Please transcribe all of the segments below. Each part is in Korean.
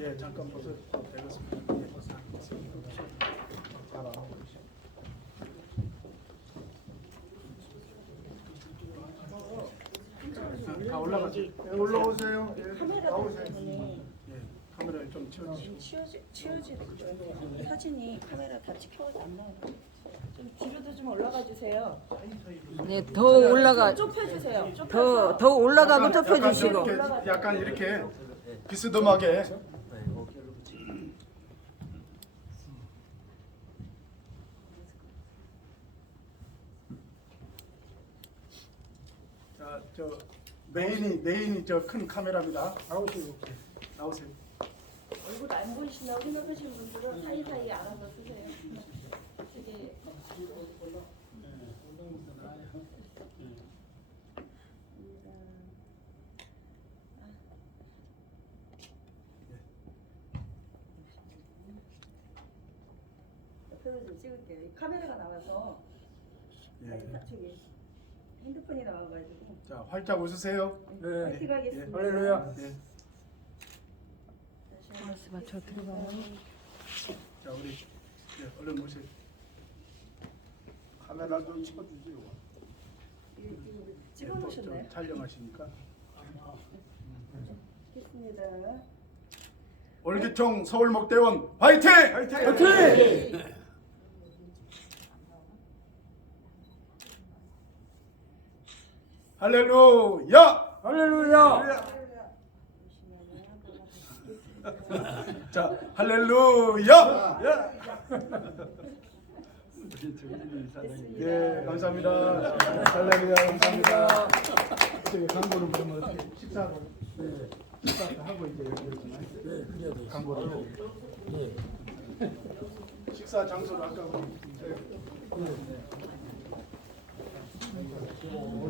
예, 잠깐 보세요. 되겠습니다. 예. 다 올라가지. 올라오세요. 예, 카메라 나오세요. 때문에 예, 카메라를 좀 치워주시고. 치워지고 사진이 카메라 다 찍혀서 안 나와요. 좀 뒤로도 좀 올라가 주세요. 네, 더 올라가, 좁혀주세요. 더 올라가고 좁혀주시고. 약간 이렇게 비스듬하게. 자, 저 메인이 저 큰 카메라입니다. 나오세요. 얼굴 안 보이신다고 생각하시는 분들은 사이사이에 알아서 쓰세요. 되게 옆에서 좀 찍을게요. 이 카메라가 나와서 저기 핸드폰이 나와가지고 자, 활짝 웃으세요. 파이팅 하겠습니다. 할렐루야. 예. 저 들어가요. 자, 우리 얼른 모세요. 카메라 좀 찍어주세요. 찍어놓으셨나요? 촬영하시니까. 좋겠습니다. 월기총 서울목대원 화이팅! 화이팅! 할렐루야! 할렐루야! 자, 할렐루야! 예, 감사합니다. 할렐루야, 감사합니다. 저기 광고를 그러면 어떻게 식사하고 식사도 하고 이제 여기 광고를 하고. 식사 장소를 아까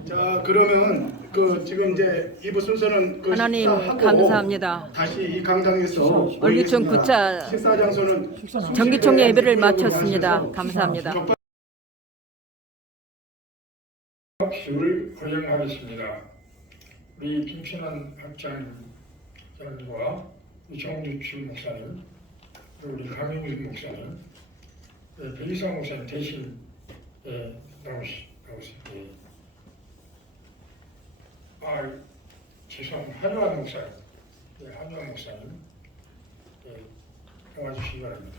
자, 그러면 그 지금 이제 2부 순서는 그 하나님 식사하고 감사합니다. 다시 이 강당에서 월기총 모이겠습니다. 구차 식사 장소는 정기총 예배를 숙식에 마쳤습니다. 하셔서 감사합니다. 수를 허용하겠습니다. 우리 김신환 학장님과 정주출 목사님, 그리고 우리 강용준 목사님, 배희상 목사님 대신 나오십니다. 죄송합니다. 한유한 목사님, 한유한 목사님 나와주시기 바랍니다.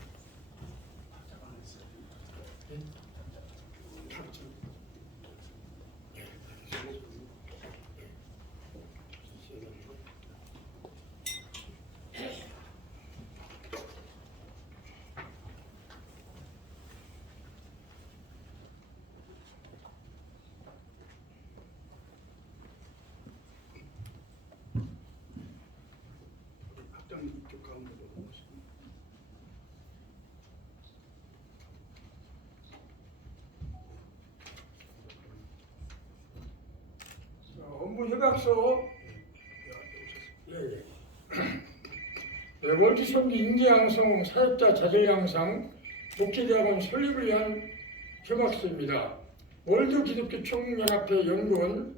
학장님 쪽 가운데로 오시고. 업무 협약서 월기선기 인재양성 사역자 자질 양상 목회대학원 설립을 위한 협약서입니다. 월드기독교총연합회 연구원,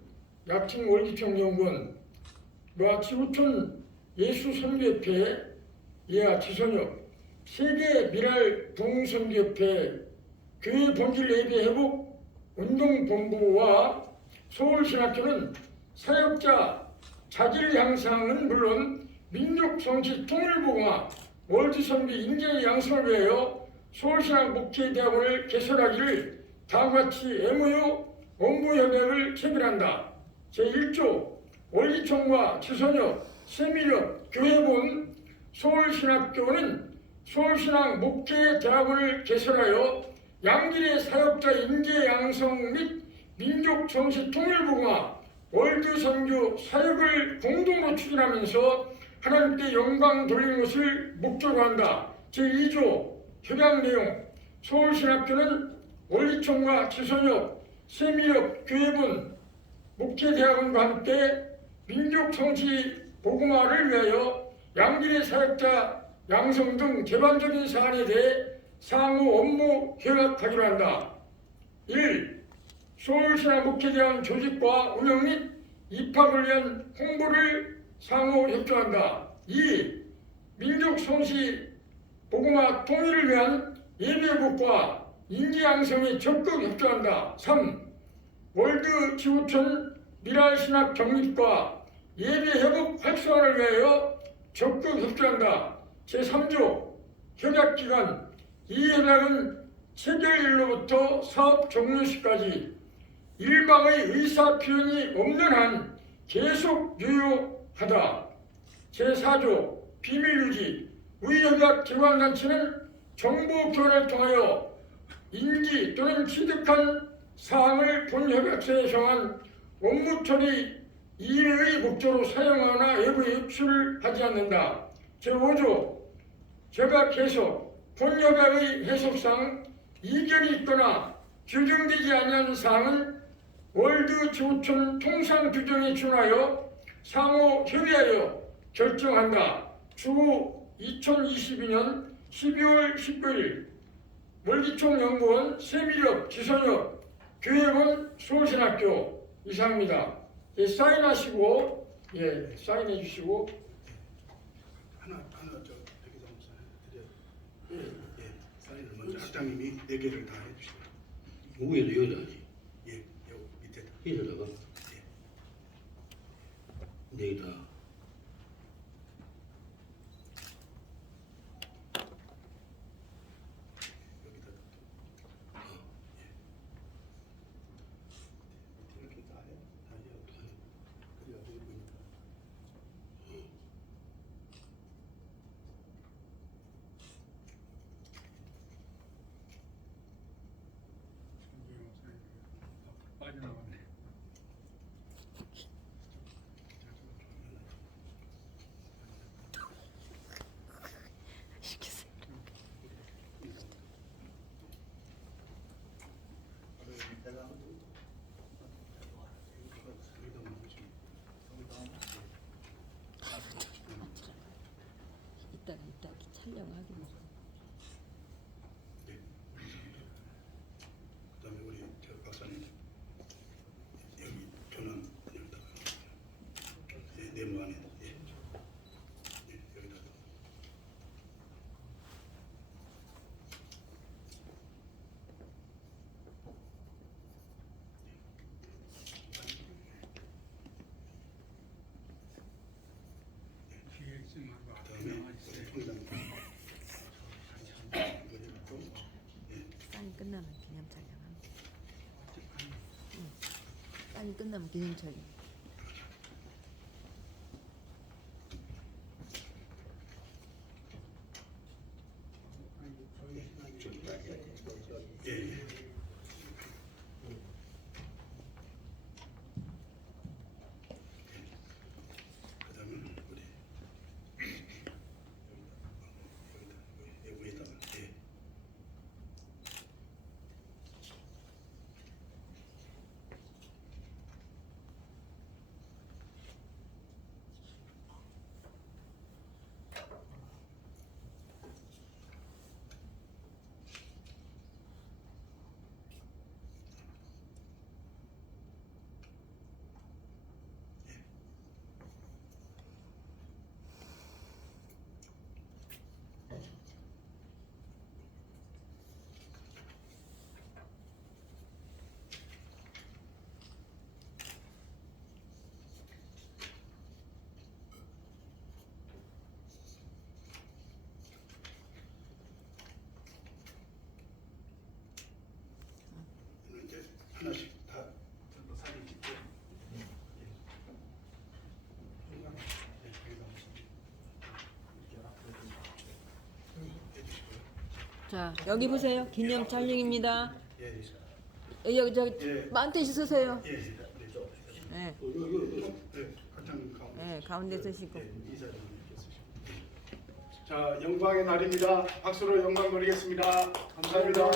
약칭 월기총 연구원과 지구촌 예수선교협회 예아 지선협, 세계 미랄 부흥선교협회 교회 본질 예배 회복 운동본부와 서울신학교는 사역자 자질 향상은 물론 민족 정치 통일보가 월드선교 인재 양성을 위하여 서울신학 목회대학원을 개설하기를 다음과 같이 MOU 원부협약을 체결한다. 제1조 월기총과 지선협, 세밀협, 교회본 서울신학교는 서울신학 목회대학원을 개설하여 양질의 사역자 인재 양성 및 민족 정치 통일보가 월드선교 사역을 공동으로 추진하면서 하나님께 영광 돌리는 것을 목적으로 한다. 제2조 협약 내용 서울신학교는 월기총과 지선협, 세미협, 교회본, 목회대학원과 함께 민족 정치 복음화를 위하여 양질의 사역자 양성 등 개방적인 사안에 대해 상호 업무 협약하기로 한다. 1. 서울신학 목회대학원 조직과 운영 및 입학을 위한 홍보를 상호 협조한다. 2. 민족 성시 복음화 통일을 위한 예배국과 인지양성에 적극 협조한다. 3. 월드 지구촌 미랄신학 경립과 예배 회복 활성화를 위하여 적극 협조한다. 제3조 협약기간 이 협약은 체결일로부터 사업 종료 시까지 일방의 의사 표현이 없는 한 계속 유효하다. 제4조 비밀유지 의협약 기관단체는 정보 교환을 통하여 인지 또는 취득한 사항을 본 협약서에 정한 업무 처리 이외의 목적으로 사용하거나 외부에 유출을 하지 않는다. 제5조 협약 해석 본 협약의 해석상 이견이 있거나 규정되지 않은 사항은 월드 지구촌 통상 규정에 준하여 상호 협의하여 결정한다. 추후 2022년 12월 19일 월기총연구원 세밀협 지선협 교회원 서울신학교 이상입니다. 예, 사인하시고 사인해 주시고 하나 저 백기성 목사님 드려요. 사인을 먼저 학장님이 4개를 다 해주시고. 무게도 여기다 하지. 예, 요 밑에다. 여기다가 여기다. 여기다. 이렇게 다 해. 다 해요. 그래야 되니까. 빠져나왔네. 시켰어요. 이따가 촬영하기 뭐. 그다음에 우리 저 박사님 여기 전원 여기다가 네모 안에 여기다. 뒤에 있으면 하고 앞에 그다음에 나와 있어요. 통장 이거 해갖고 사인 끝나면 기념 촬영합니다. 사인 끝나면 기념 촬영. 예. 그다음에 우리 여기다 위에다가 이제 하나씩 다 사진 찍고 자, 여기 보세요. 기념 촬영입니다. 예, 여기 예. 만테시 쓰세요. 예, 네, 과장님 가운데. 네, 가운데 쓰시고. 이사님 이렇게 쓰시고. 자, 영광의 날입니다. 박수로 영광 돌리겠습니다. 감사합니다.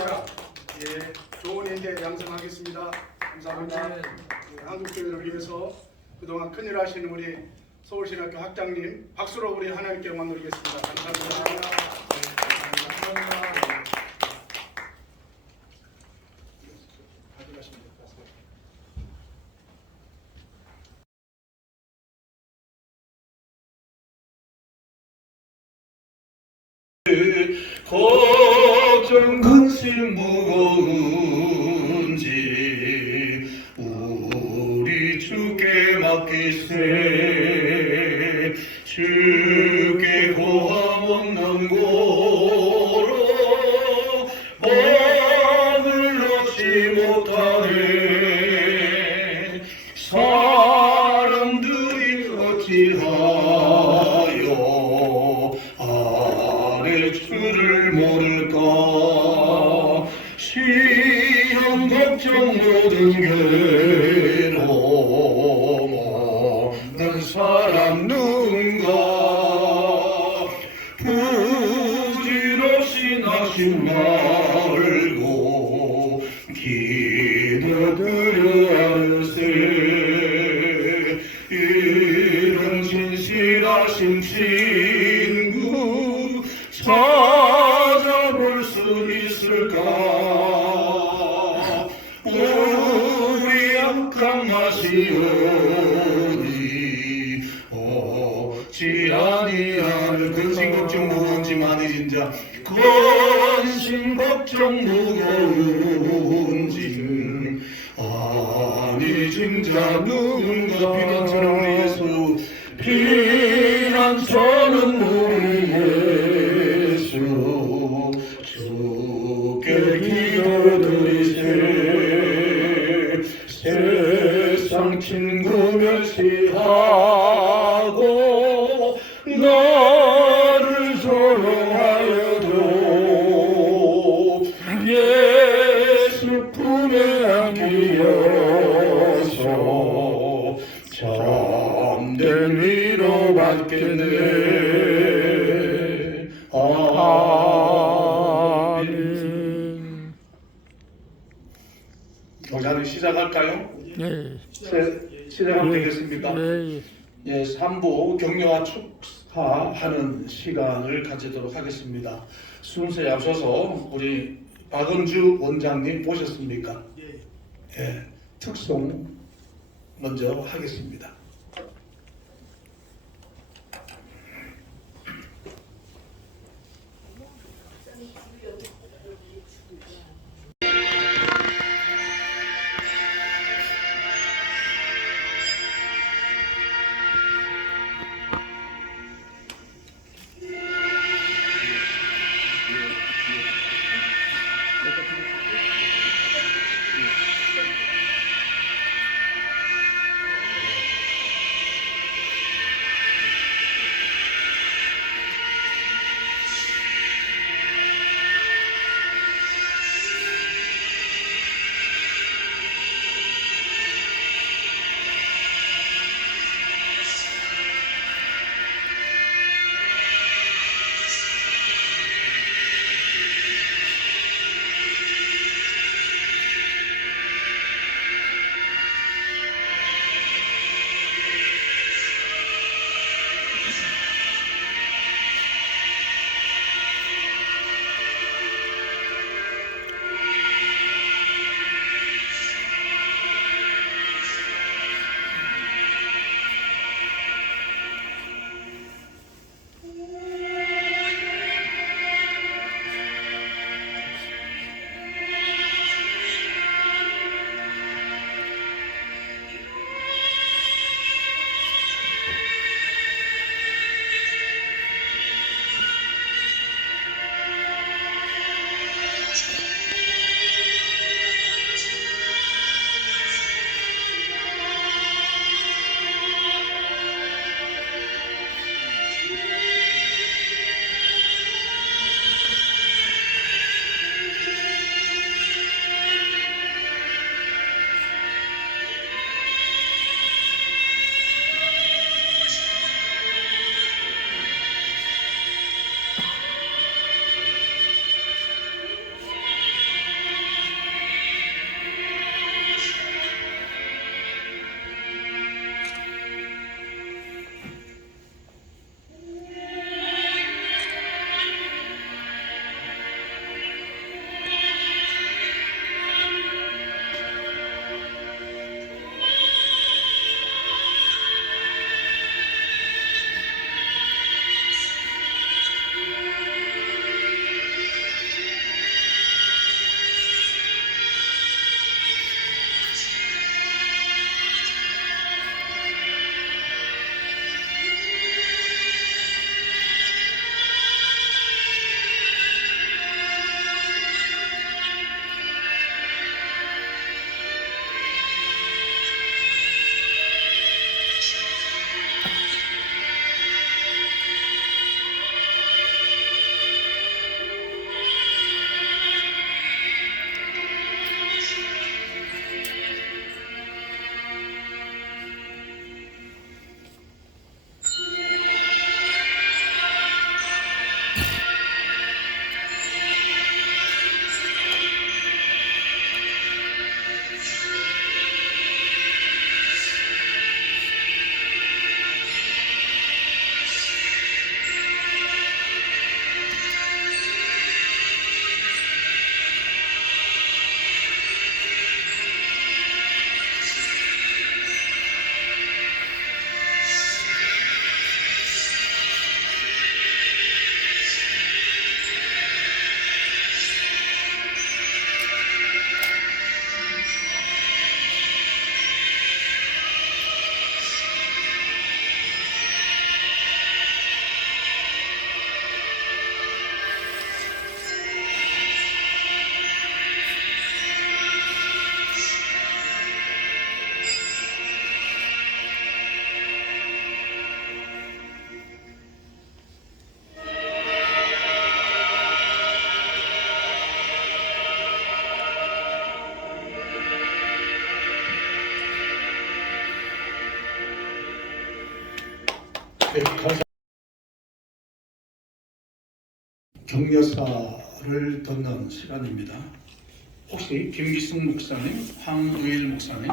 예, 좋은 인재 양성하겠습니다. 감사합니다. 예, 한국교회를 위해서 그동안 큰일 하시는 우리 서울신학교 학장님 박수로 우리 하나님께 영광 돌리겠습니다. 감사합니다. 걱정 근심 무거운지 우리 주께 맡기세. 주께 고함 없는 고로 마음을 놓지 못하네. 사람들이 어찌하여 아래 주를 모를까. 시험 걱정 모든 괴로움 없는 사람 누군가. 부질없이 나지 말고 기도드려 하세. 이런 진실하신 친구 찾아볼 수 있을까. 우리 약한 마시오니 어찌 아니하는 근심 걱정 무거운지 많이 진자. 근심 걱정 무거운지 아니 진짜 누군가. 비난처럼 우리 예수, 비난처럼 우리 예수 주께 기도드리세. 세상 친구 멸시하고 나를 조롱하여도 예수 품에 안기어서 참된 위로 받겠네. 아멘. 교사님 시작할까요? 예. 시작하면 되겠습니까? 예. 예, 3부 격려와 축하하는 시간을 가지도록 하겠습니다. 순서에 앞서서 우리 박은주 원장님 모셨습니까? 예, 특송 먼저 하겠습니다. 네, 감사. 격려사를 듣는 시간입니다. 혹시 김기승 목사님, 황의일 목사님,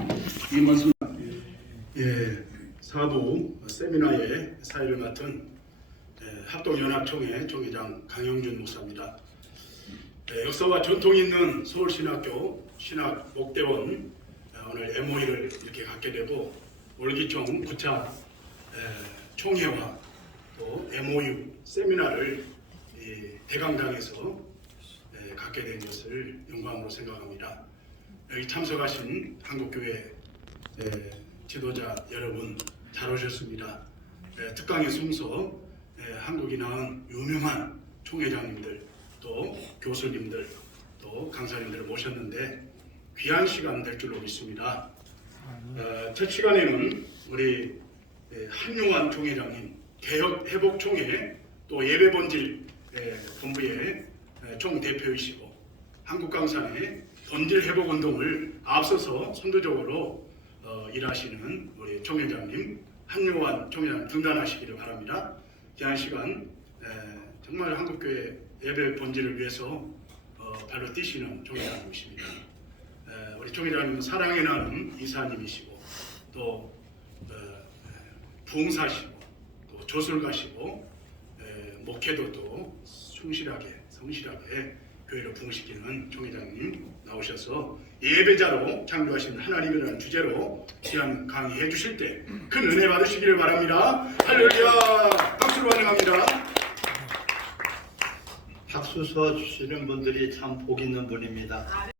이문수 사부 세미나의 사회를 맡은 합동연합총회 총회장 강영준 목사입니다. 역사와 전통이 있는 서울신학교 신학목대원 오늘 MOE를 이렇게 갖게 되고 월기총 9차 총회와 또 MOU 세미나를 이 대강당에서 갖게 된 것을 영광으로 생각합니다. 여기 참석하신 한국교회 지도자 여러분 잘 오셨습니다. 특강의 순서 한국이 낳은 유명한 총회장님들 또 교수님들 또 강사님들을 모셨는데 귀한 시간 될 줄로 믿습니다. 첫 시간에는 우리 한용환 총회장님 개혁 회복 총회 또 예배 본질 본부의 총대표이시고 한국강산의 본질 회복 운동을 앞서서 선두적으로 일하시는 우리 총회장님 한용환 총회장 등단하시기를 바랍니다. 귀한 시간 정말 한국교회 예배 본질을 위해서 발로 뛰시는 총회장님이십니다. 우리 총회장님은 사랑의 나눔 이사님이시고 또 부흥사시고 또 조술가시고 목회도도 충실하게 성실하게 교회를 부흥시키는 총회장님 나오셔서 예배자로 창조하신 하나님이라는 주제로 귀한 강의해 주실 때 큰 은혜 받으시기를 바랍니다. 할렐루야. 박수로 환영합니다. 박수 쳐 주시는 분들이 참 복 있는 분입니다.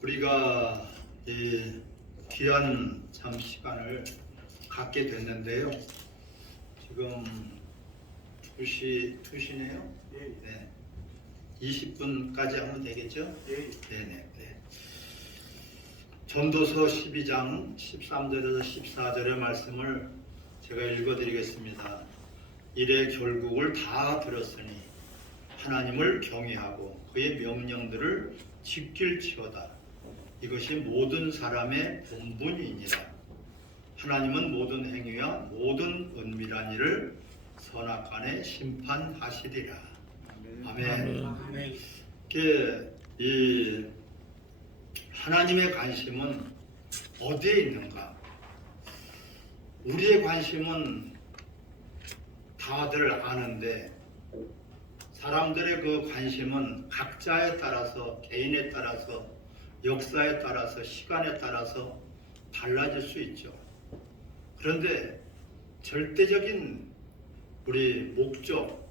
우리가 이 귀한 참 시간을 갖게 됐는데요. 지금 2시네요. 네. 20분까지 하면 되겠죠? 네네. 전도서 12장 13절에서 14절의 말씀을 제가 읽어드리겠습니다. 이래 결국을 다 들었으니 하나님을 경외하고 그의 명령들을 지킬지어다. 이것이 모든 사람의 본분이니라. 하나님은 모든 행위와 모든 은밀한 일을 선악간에 심판하시리라. 아멘. 이 하나님의 관심은 어디에 있는가? 우리의 관심은 다들 아는데 사람들의 그 관심은 각자에 따라서 개인에 따라서 역사에 따라서 시간에 따라서 달라질 수 있죠. 그런데 절대적인 우리 목적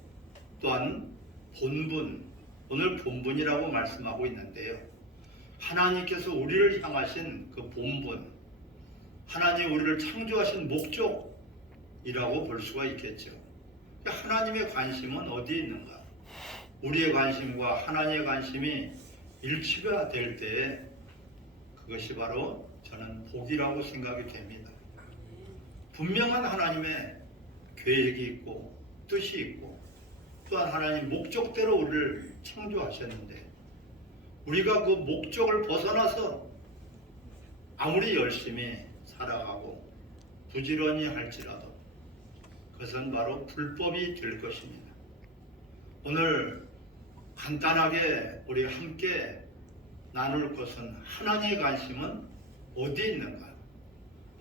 또한 본분, 오늘 본분이라고 말씀하고 있는데요. 하나님께서 우리를 향하신 그 본분, 하나님 우리를 창조하신 목적이라고 볼 수가 있겠죠. 하나님의 관심은 어디에 있는가? 우리의 관심과 하나님의 관심이 일치가 될 때에 그것이 바로 저는 복이라고 생각이 됩니다. 분명한 하나님의 계획이 있고 뜻이 있고 또한 하나님 목적대로 우리를 창조하셨는데 우리가 그 목적을 벗어나서 아무리 열심히 살아가고 부지런히 할지라도 그것은 바로 불법이 될 것입니다. 오늘 간단하게 우리 함께 나눌 것은 하나님의 관심은 어디에 있는가?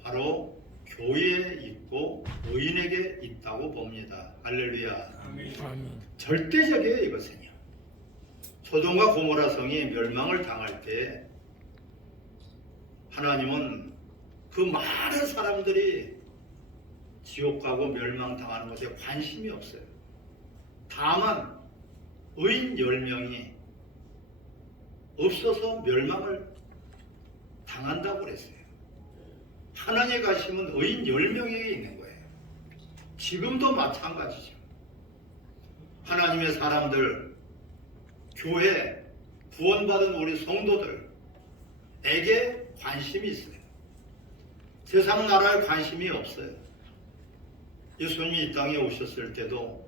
바로 교회에 있고 의인에게 있다고 봅니다. 할렐루야. 절대적이에요 이것은요. 소돔과 고모라 성이 멸망을 당할 때 하나님은 그 많은 사람들이 지옥 가고 멸망당하는 것에 관심이 없어요. 다만 의인 10명이 없어서 멸망을 당한다고 그랬어요. 하나님의 관심은 의인 10명에게 있는 거예요. 지금도 마찬가지죠. 하나님의 사람들, 교회, 구원받은 우리 성도들에게 관심이 있어요. 세상 나라에 관심이 없어요. 예수님이 이 땅에 오셨을 때도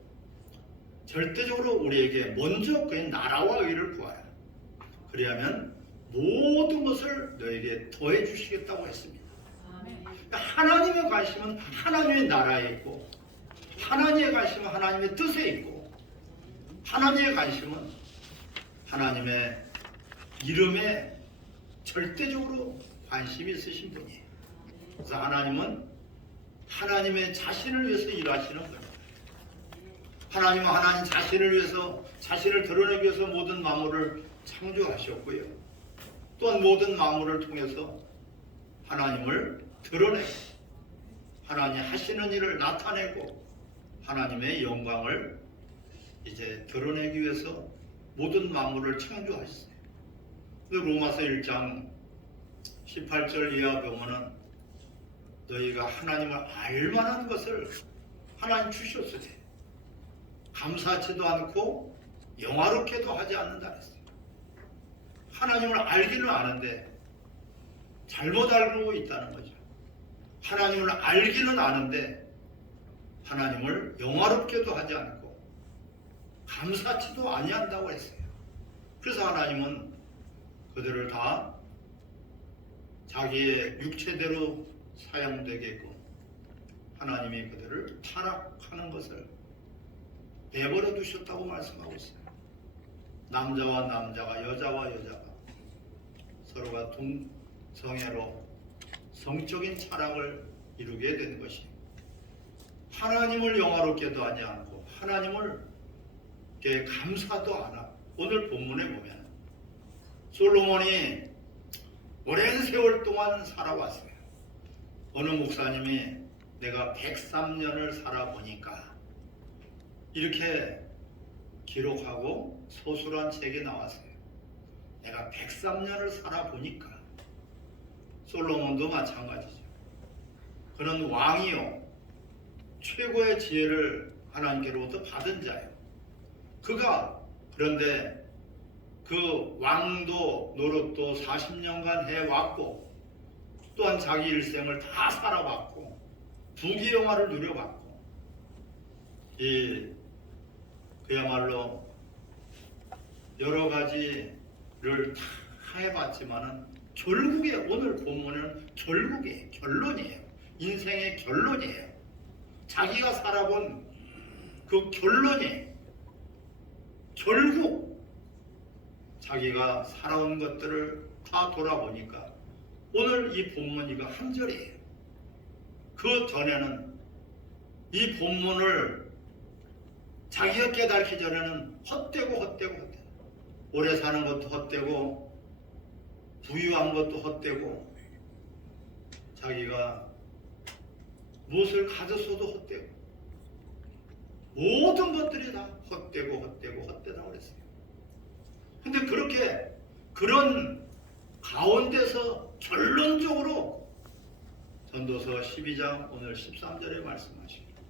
절대적으로 우리에게 먼저 그의 나라와 의를 구하라. 그리하면 모든 것을 너에게 더해 주시겠다고 했습니다. 하나님의 관심은 하나님의 나라에 있고, 하나님의 관심은 하나님의 뜻에 있고, 하나님의 관심은 하나님의 이름에 절대적으로 관심이 있으신 분이에요. 그래서 하나님은 하나님의 자신을 위해서 일하시는 분이에요. 하나님은 하나님 자신을 위해서, 자신을 드러내기 위해서 모든 만물을 창조하셨고요. 또한 모든 만물을 통해서 하나님을 드러내고 하나님 하시는 일을 나타내고 하나님의 영광을 이제 드러내기 위해서 모든 만물을 창조하셨어요. 로마서 1장 18절 이하 보면은 너희가 하나님을 알만한 것을 하나님 주셨으니 감사하지도 않고 영화롭게도 하지 않는다 그랬어요. 하나님을 알기는 아는데 잘못 알고 있다는 거죠. 하나님을 알기는 아는데 하나님을 영화롭게도 하지 않고 감사치도 아니한다고 했어요. 그래서 하나님은 그들을 다 자기의 육체대로 사용되게끔 하나님이 그들을 타락하는 것을 내버려 두셨다고 말씀하고 있어요. 남자와 남자가, 여자와 여자가 서로가 동성애로 성적인 타락을 이루게 된 것이 하나님을 영화롭게도 하지 않고 하나님을 감사도 안 하고, 오늘 본문에 보면 솔로몬이 오랜 세월 동안 살아왔어요. 어느 목사님이 내가 103년을 살아보니까 이렇게 기록하고 소술한 책이 나왔어요. 내가 103년을 살아보니까. 솔로몬도 마찬가지죠. 그는 왕이요 최고의 지혜를 하나님께로부터 받은 자예요. 그가 그런데 그 왕도 노릇도 40년간 해왔고 또한 자기 일생을 다 살아봤고 부귀영화를 누려봤고 그야말로 여러 가지를 다 해봤지만은 결국에 오늘 본문은 결국에 결론이에요. 인생의 결론이에요. 자기가 살아본 그 결론이 결국 자기가 살아온 것들을 다 돌아보니까 오늘 이 본문 이거 한 절이에요. 그 전에는 이 본문을 자기가 깨닫기 전에는 헛되고 오래 사는 것도 헛되고 부유한 것도 헛되고 자기가 무엇을 가졌어도 헛되고 모든 것들이 다 헛되다고 그랬어요. 근데 그렇게 그런 가운데서 결론적으로 전도서 12장 오늘 13절에 말씀하십니다.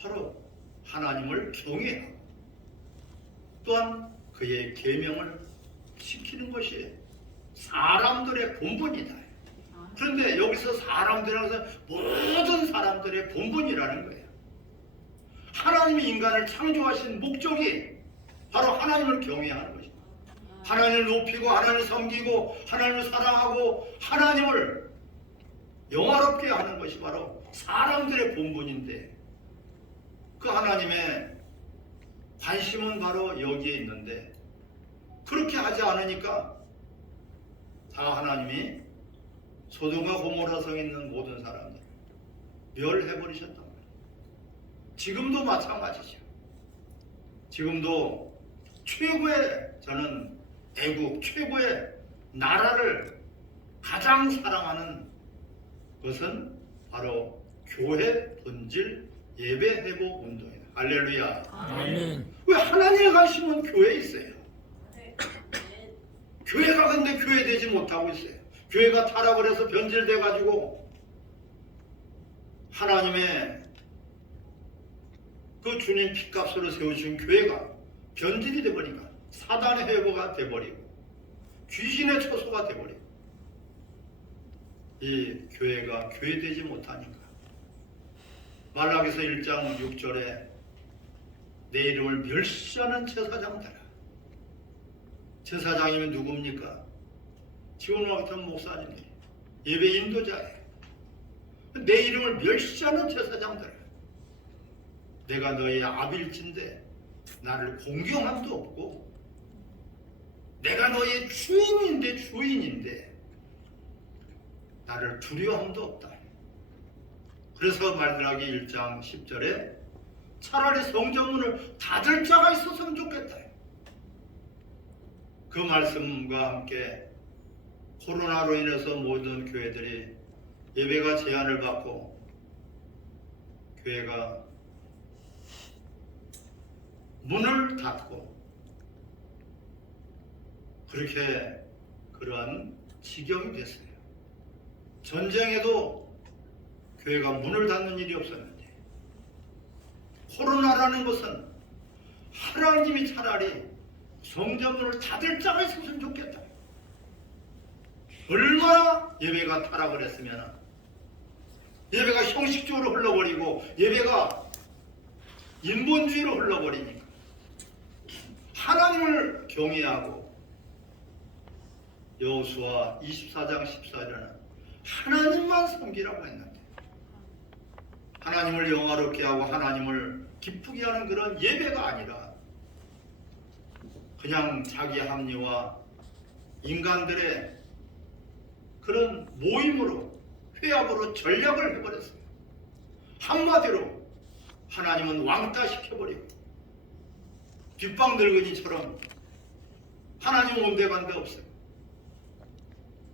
바로 하나님을 경외하고 또한 그의 계명을 지키는 것이 사람들의 본분이다. 그런데 여기서 사람들이라는 것은 모든 사람들의 본분이라는 거예요. 하나님이 인간을 창조하신 목적이 바로 하나님을 경외하는 것입니다. 하나님을 높이고 하나님을 섬기고 하나님을 사랑하고 하나님을 영화롭게 하는 것이 바로 사람들의 본분인데 그 하나님의 관심은 바로 여기에 있는데 그렇게 하지 않으니까 다 하나님이 소돔과 고모라 성에 있는 모든 사람들 멸해버리셨단 말이에요. 지금도 마찬가지죠. 지금도 최고의 저는 애국 최고의 나라를 가장 사랑하는 것은 바로 교회 본질 예배 회복 운동이에요. 할렐루야. 아멘. 왜 하나님의 관심은 교회에 있어요. 교회가 근데 교회되지 못하고 있어요. 교회가 타락을 해서 변질돼 가지고 하나님의 그 주님 핏값으로 세우신 교회가 변질이 돼버리니까 사단의 회복가 돼버리고 귀신의 처소가 돼버리고 이 교회가 교회되지 못하니까 말라기서 1장 6절에 내 이름을 멸시하는 제사장들아 제사장이면 누굽니까? 지원과 같은 목사님이 예배 인도자예요. 내 이름을 멸시하는 제사장들, 내가 너의 아빌진데 나를 공경함도 없고, 내가 너의 주인인데 나를 두려움도 없다. 그래서 말라기 1장 10절에 차라리 성전문을 닫을 자가 있었으면 좋겠다. 그 말씀과 함께 코로나로 인해서 모든 교회들이 예배가 제한을 받고 교회가 문을 닫고 그렇게 그러한 지경이 됐어요. 전쟁에도 교회가 문을 닫는 일이 없었는데, 코로나라는 것은 하나님이 차라리 성전문을 닫을 자가 있었으면 좋겠다. 얼마나 예배가 타락을 했으면, 예배가 형식적으로 흘러버리고 예배가 인본주의로 흘러버리니까 하나님을 경외하고, 여호수아 24장 14절에는 하나님만 섬기라고 했는데, 하나님을 영화롭게 하고 하나님을 기쁘게 하는 그런 예배가 아니라 그냥 자기 합리와 인간들의 그런 모임으로, 회합으로 전략을 해버렸어요. 한마디로 하나님은 왕따 시켜버리고 뒷방늙은이처럼 하나님 온데간데 없어요.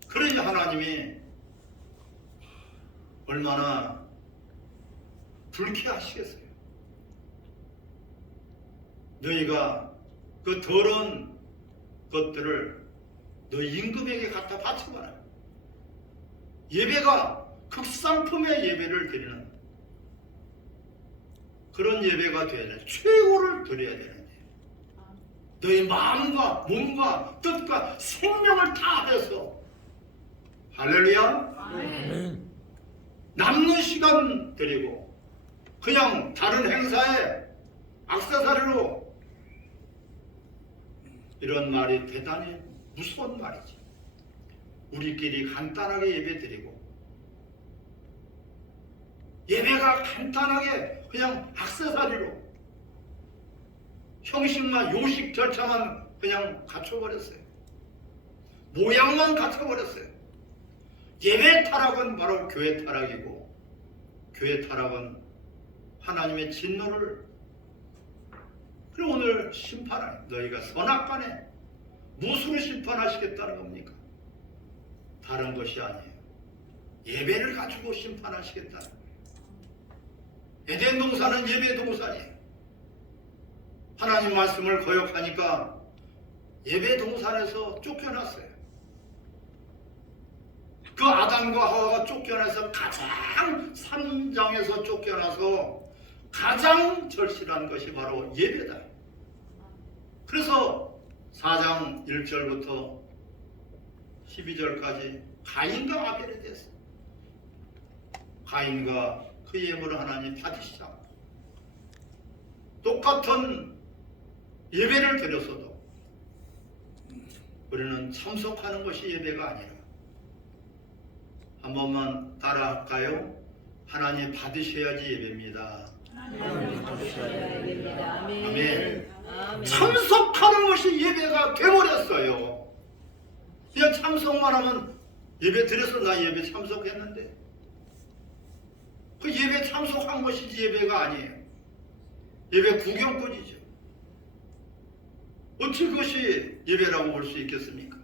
그러니 하나님이 얼마나 불쾌하시겠어요. 너희가 그 더러운 것들을 너희 임금에게 갖다 바쳐봐라. 예배가 극상품의 예배를 드리는 그런 예배가 돼야 돼. 최고를 드려야 되는데, 너희 마음과 몸과 뜻과 생명을 다해서, 할렐루야, 남는 시간 드리고 그냥 다른 행사에 액세서리로, 이런 말이 대단히 무서운 말이지. 우리끼리 간단하게 예배 드리고, 예배가 간단하게 그냥 액세서리로 형식만, 요식 절차만 그냥 갖춰버렸어요. 모양만 갖춰버렸어요. 예배 타락은 바로 교회 타락이고, 교회 타락은 하나님의 진노를, 그리고 오늘 심판을, 너희가 선악간에 무엇으로 심판하시겠다는 겁니까? 다른 것이 아니에요. 예배를 가지고 심판하시겠다는 거예요. 에덴 동산은 예배 동산이에요. 하나님 말씀을 거역하니까 예배 동산에서 쫓겨났어요. 그 아담과 하와가 쫓겨나서 가장 산장에서 쫓겨나서 가장 절실한 것이 바로 예배다. 그래서 4장 1절부터 12절까지 가인과 아벨에 대해서, 가인과 그 예물을 하나님 받으시지 않고 똑같은 예배를 드렸어도 우리는 참석하는 것이 예배가 아니라, 한 번만 따라할까요? 하나님 받으셔야지 예배입니다. 아멘. 참석하는 것이 예배가 되어버렸어요. 그냥 참석만 하면 예배 드려서 나 예배 참석했는데, 그 예배 참석한 것이지 예배가 아니에요. 예배 구경꾼이죠. 어찌 그것이 예배라고 볼 수 있겠습니까?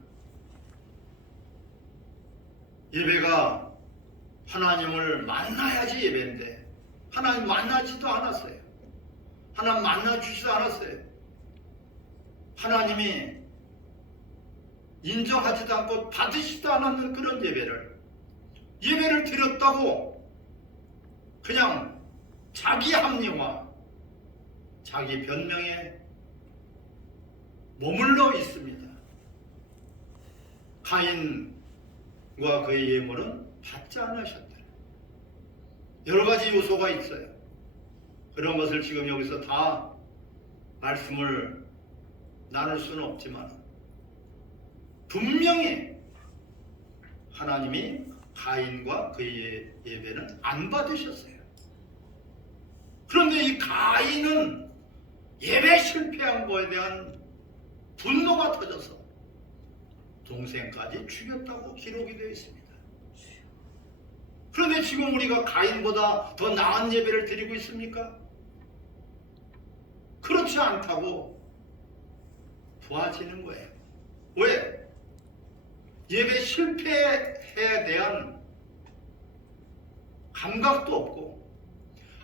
예배가 하나님을 만나야지 예배인데, 하나님 만나지도 않았어요. 하나님 만나주지도 않았어요. 하나님이 인정하지도 않고 받으시지도 않았는 그런 예배를 드렸다고 그냥 자기 합리화, 자기 변명에 머물러 있습니다. 가인과 그의 예물은 받지 않으셨다. 여러 가지 요소가 있어요. 그런 것을 지금 여기서 다 말씀을 나눌 수는 없지만, 분명히 하나님이 가인과 그의 예배는 안 받으셨어요. 그런데 이 가인은 예배 실패한 거에 대한 분노가 터져서 동생까지 죽였다고 기록이 되어 있습니다. 그런데 지금 우리가 가인보다 더 나은 예배를 드리고 있습니까? 그렇지 않다고 도와지는 거예요. 왜? 예배 실패에 대한 감각도 없고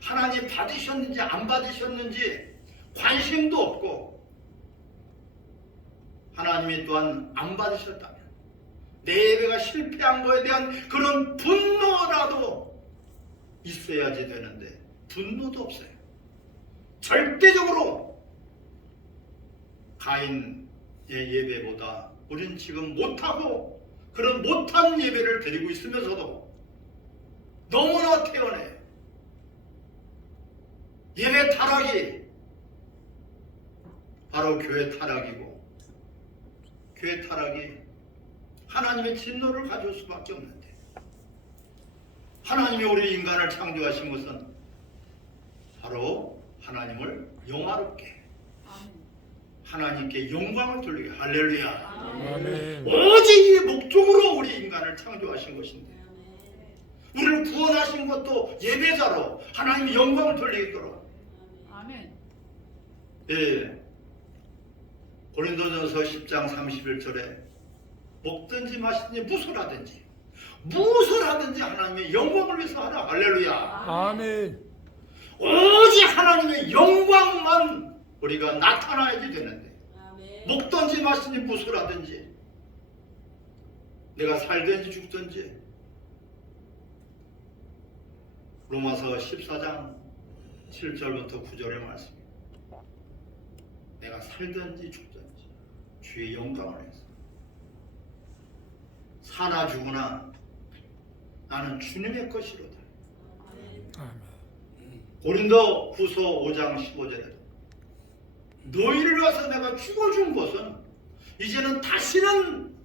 하나님 받으셨는지 안 받으셨는지 관심도 없고 하나님이 또한 안 받으셨다면 내 예배가 실패한 거에 대한 그런 분노라도 있어야지 되는데 분노도 없어요. 절대적으로 가인의 예배보다 우리는 지금 못하고 그런 못한 예배를 드리고 있으면서도 너무나 태연해요. 예배 타락이 바로 교회 타락이고 교회 타락이 하나님의 진노를 가져올 수밖에 없는데 하나님이 우리 인간을 창조하신 것은 바로 하나님을 영화롭게 하나님께 영광을 돌리게 할렐루야. 오직 이 목적으로 우리 인간을 창조하신 것인데 우리를 구원하신 것도 예배자로 하나님의 영광을 돌리도록. 아멘. 예. 고린도전서 10장 31절에 먹든지 마시든지 무엇을 하든지 하나님의 영광을 위해서 하라. 할렐루야. 아멘. 오직 하나님의 영광만 우리가 나타나야지 되는데 먹든지 마시든지 무엇을 하든지 내가 살든지 죽든지 로마서 14장 7절부터 9절의 말씀입니다. 내가 살든지 죽든지 주의 영광을 위해서 사나 죽으나 나는 주님의 것이로다. 고린도 후서 5장 15절에 너희를 위해서 내가 죽어준 것은 이제는 다시는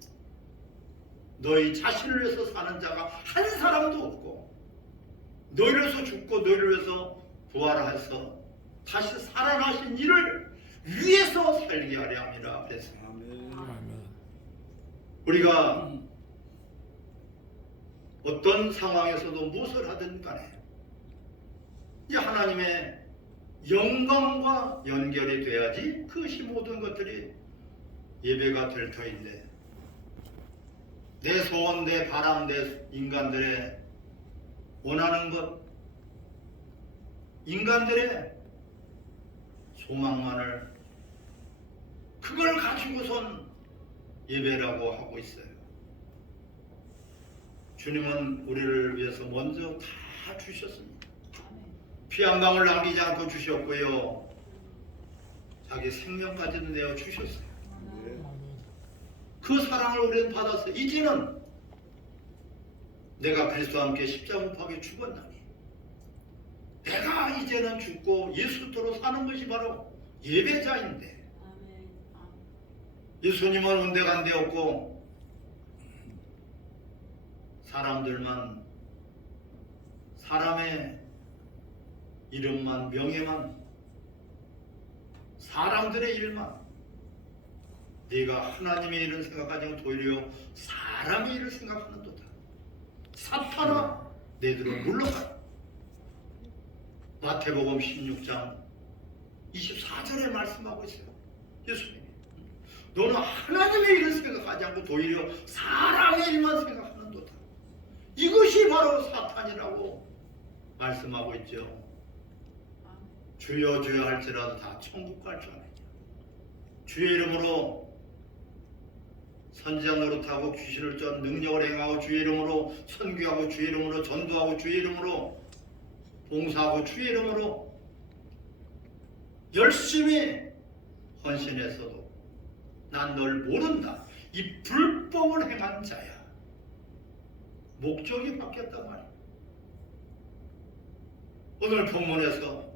너희 자신을 위해서 사는 자가 한 사람도 없고 너희를 위해서 죽고 너희를 위해서 부활해서 다시 살아나신 이를 위해서 살게 하려 함이라 그랬어요. 우리가 어떤 상황에서도 무엇을 하든 간에 이 하나님의 영광과 연결이 돼야지 그것이 모든 것들이 예배가 될 터인데 내 소원, 내 바람, 내 인간들의 원하는 것, 인간들의 소망만을 그걸 가지고선 예배라고 하고 있어요. 주님은 우리를 위해서 먼저 다 주셨습니다. 피 한 방울 남기지 않고 주셨고요. 자기 생명까지도 내어 주셨어요. 그 사랑을 우리는 받았어요. 이제는 내가 그리스도와 함께 십자가 못 박혀 죽었나니 내가 이제는 죽고 예수도로 사는 것이 바로 예배자인데 예수님은 온데간데 없고 사람들만 사람의 이름만 명예만 사람들의 일만 네가 하나님의 일을 생각하지 않고 도리어 사람의 일을 생각하는도다. 사탄아 내들어 물러가라. 마태복음 16장 24절에 말씀하고 있어요. 예수님이 너는 하나님의 일을 생각하지 않고 도리어 사람의 일만 생각하는도다. 이것이 바로 사탄이라고 말씀하고 있죠. 주여 주여 할지라도 다 천국 갈 줄 아느냐. 주의 이름으로 선지자 노릇하고 귀신을 쫓는 능력을 행하고 주의 이름으로 선교하고 주의 이름으로 전도하고 주의 이름으로 봉사하고 주의 이름으로 열심히 헌신했어도 난 널 모른다. 이 불법을 행한 자야. 목적이 바뀌었단 말이야. 오늘 본문에서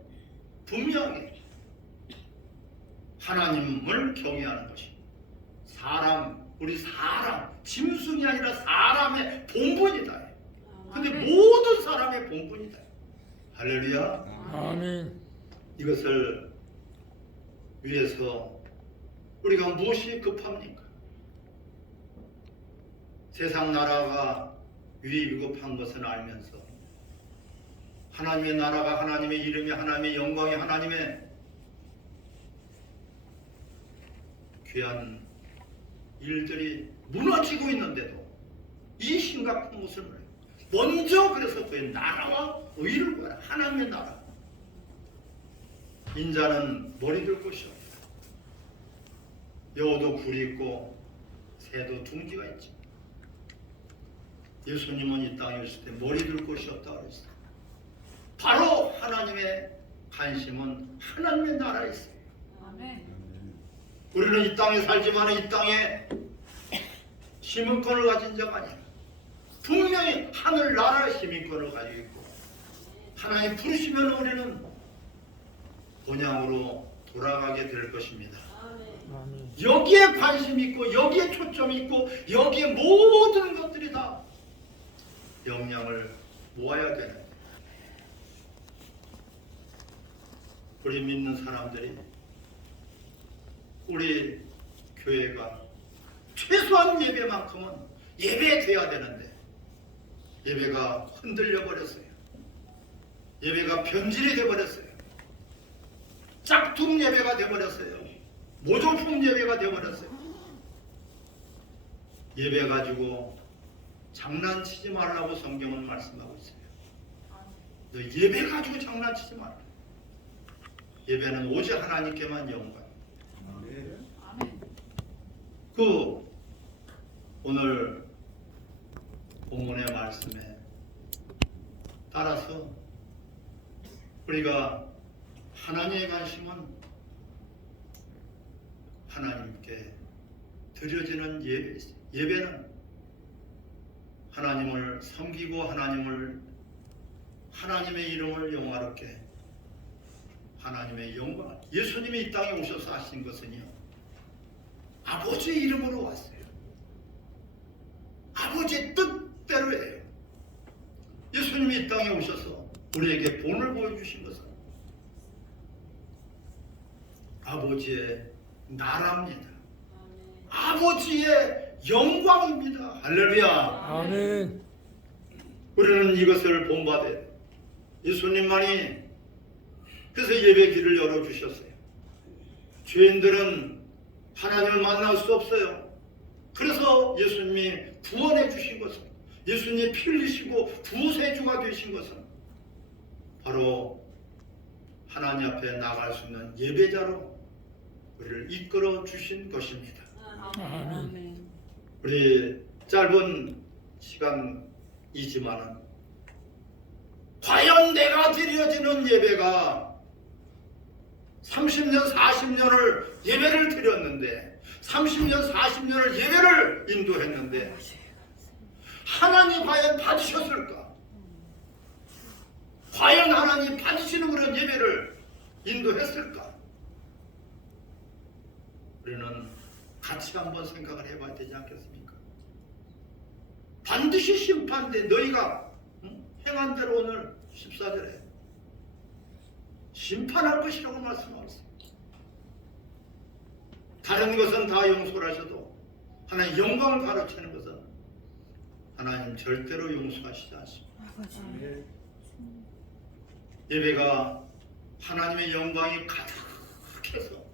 분명히 하나님을 경외하는 것이 사람 우리 사람, 짐승이 아니라 사람의 본분이다. 근데 모든 사람의 본분이다. 할렐루야. 아멘. 이것을 위해서 우리가 무엇이 급합니까? 세상 나라가 위급한 것은 알면서 하나님의 나라가, 하나님의 이름이, 하나님의 영광이, 하나님의 귀한 일들이 무너지고 있는데도 이 심각한 모습을 먼저 그래서 그의 나라와 의를 구하라. 하나님의 나라. 인자는 머리 들 곳이 없다. 여우도 굴이 있고 새도 둥지가 있지. 예수님은 이 땅에 있을 때 머리 들 곳이 없다고 그랬어요. 바로 하나님의 관심은 하나님의 나라에 있어요. 아멘. 우리는 이 땅에 살지만 이 땅에 시민권을 가진 자가 아니야. 분명히 하늘 나라의 시민권을 가지고 있고 하나님 부르시면 우리는 본향으로 돌아가게 될 것입니다. 여기에 관심이 있고 여기에 초점이 있고 여기에 모든 것들이 다 영향을 모아야 되는, 우리 믿는 사람들이 우리 교회가 최소한 예배만큼은 예배돼야 되는데 예배가 흔들려 버렸어요. 예배가 변질이 돼 버렸어요. 짝퉁 예배가 돼 버렸어요. 모조품 예배가 돼 버렸어요. 예배 가지고 장난치지 말라고 성경은 말씀하고 있어요. 너 예배 가지고 장난치지 말라. 예배는 오직 하나님께만 영광. 오늘 본문의 말씀에 따라서 우리가 하나님의 관심은 하나님께 드려지는 예배, 예배는 하나님을 섬기고 하나님의 이름을 영화롭게 하나님의 영광, 예수님이 이 땅에 오셔서 하신 것은요, 아버지의 이름으로 왔어요. 아버지의 뜻대로예요. 예수님이 이 땅에 오셔서 우리에게 본을 보여주신 것은 아버지의 나라입니다. 아버지의 영광입니다. 할렐루야. 아멘. 우리는 이것을 본받아야 돼요. 예수님만이 그래서 예배 길을 열어주셨어요. 죄인들은 하나님을 만날 수 없어요. 그래서 예수님이 구원해 주신 것은, 예수님이 피 흘리시고 구세주가 되신 것은 바로 하나님 앞에 나갈 수 있는 예배자로 우리를 이끌어 주신 것입니다. 아멘. 우리 짧은 시간이지만은 과연 내가 드려지는 예배가 30년, 40년을 예배를 드렸는데 30년, 40년을 예배를 인도했는데 하나님 과연 받으셨을까? 과연 하나님 받으시는 그런 예배를 인도했을까? 우리는 같이 한번 생각을 해봐야 되지 않겠습니까? 반드시 심판대 너희가 행한 대로 오늘 14절에 심판할 것이라고 말씀하고 있습니다. 다른 것은 다 용서를 하셔도 하나님 영광을 가로채는 것은 하나님 절대로 용서하시지 않습니다. 예배가 하나님의 영광이 가득해서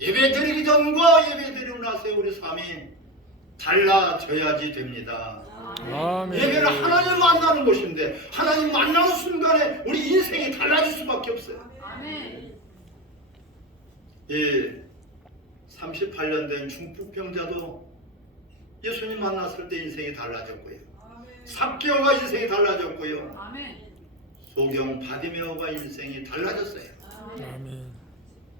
예배 드리기 전과 예배 드리고 나서의 우리 삶이 달라져야지 됩니다. 아멘. 예배는 하나님 만나는 곳인데 하나님 만나는 순간에 우리 인생이 달라질 수밖에 없어요. 예, 38년 된 중풍병자도 예수님 만났을 때 인생이 달라졌고요. 삭개오가 인생이 달라졌고요. 소경 바디메오가 인생이 달라졌어요. 아멘.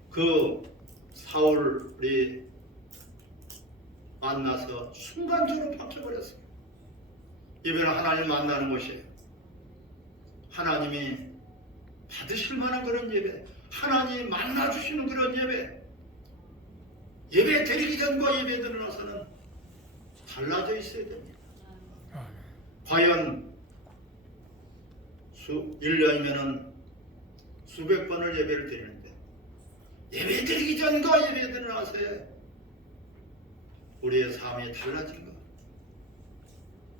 그 사울이 만나서 순간적으로 바뀌어버렸어요. 예배는 하나님 만나는 곳이에요. 하나님이 받으실 만한 그런 예배, 하나님 만나주시는 그런 예배, 예배 드리기 전과 예배 드리고 나서는 달라져 있어야 됩니다. 과연 1년이면 수백 번을 예배를 드리는데 예배 드리기 전과 예배 드리고 나서의 우리의 삶이 달라진가?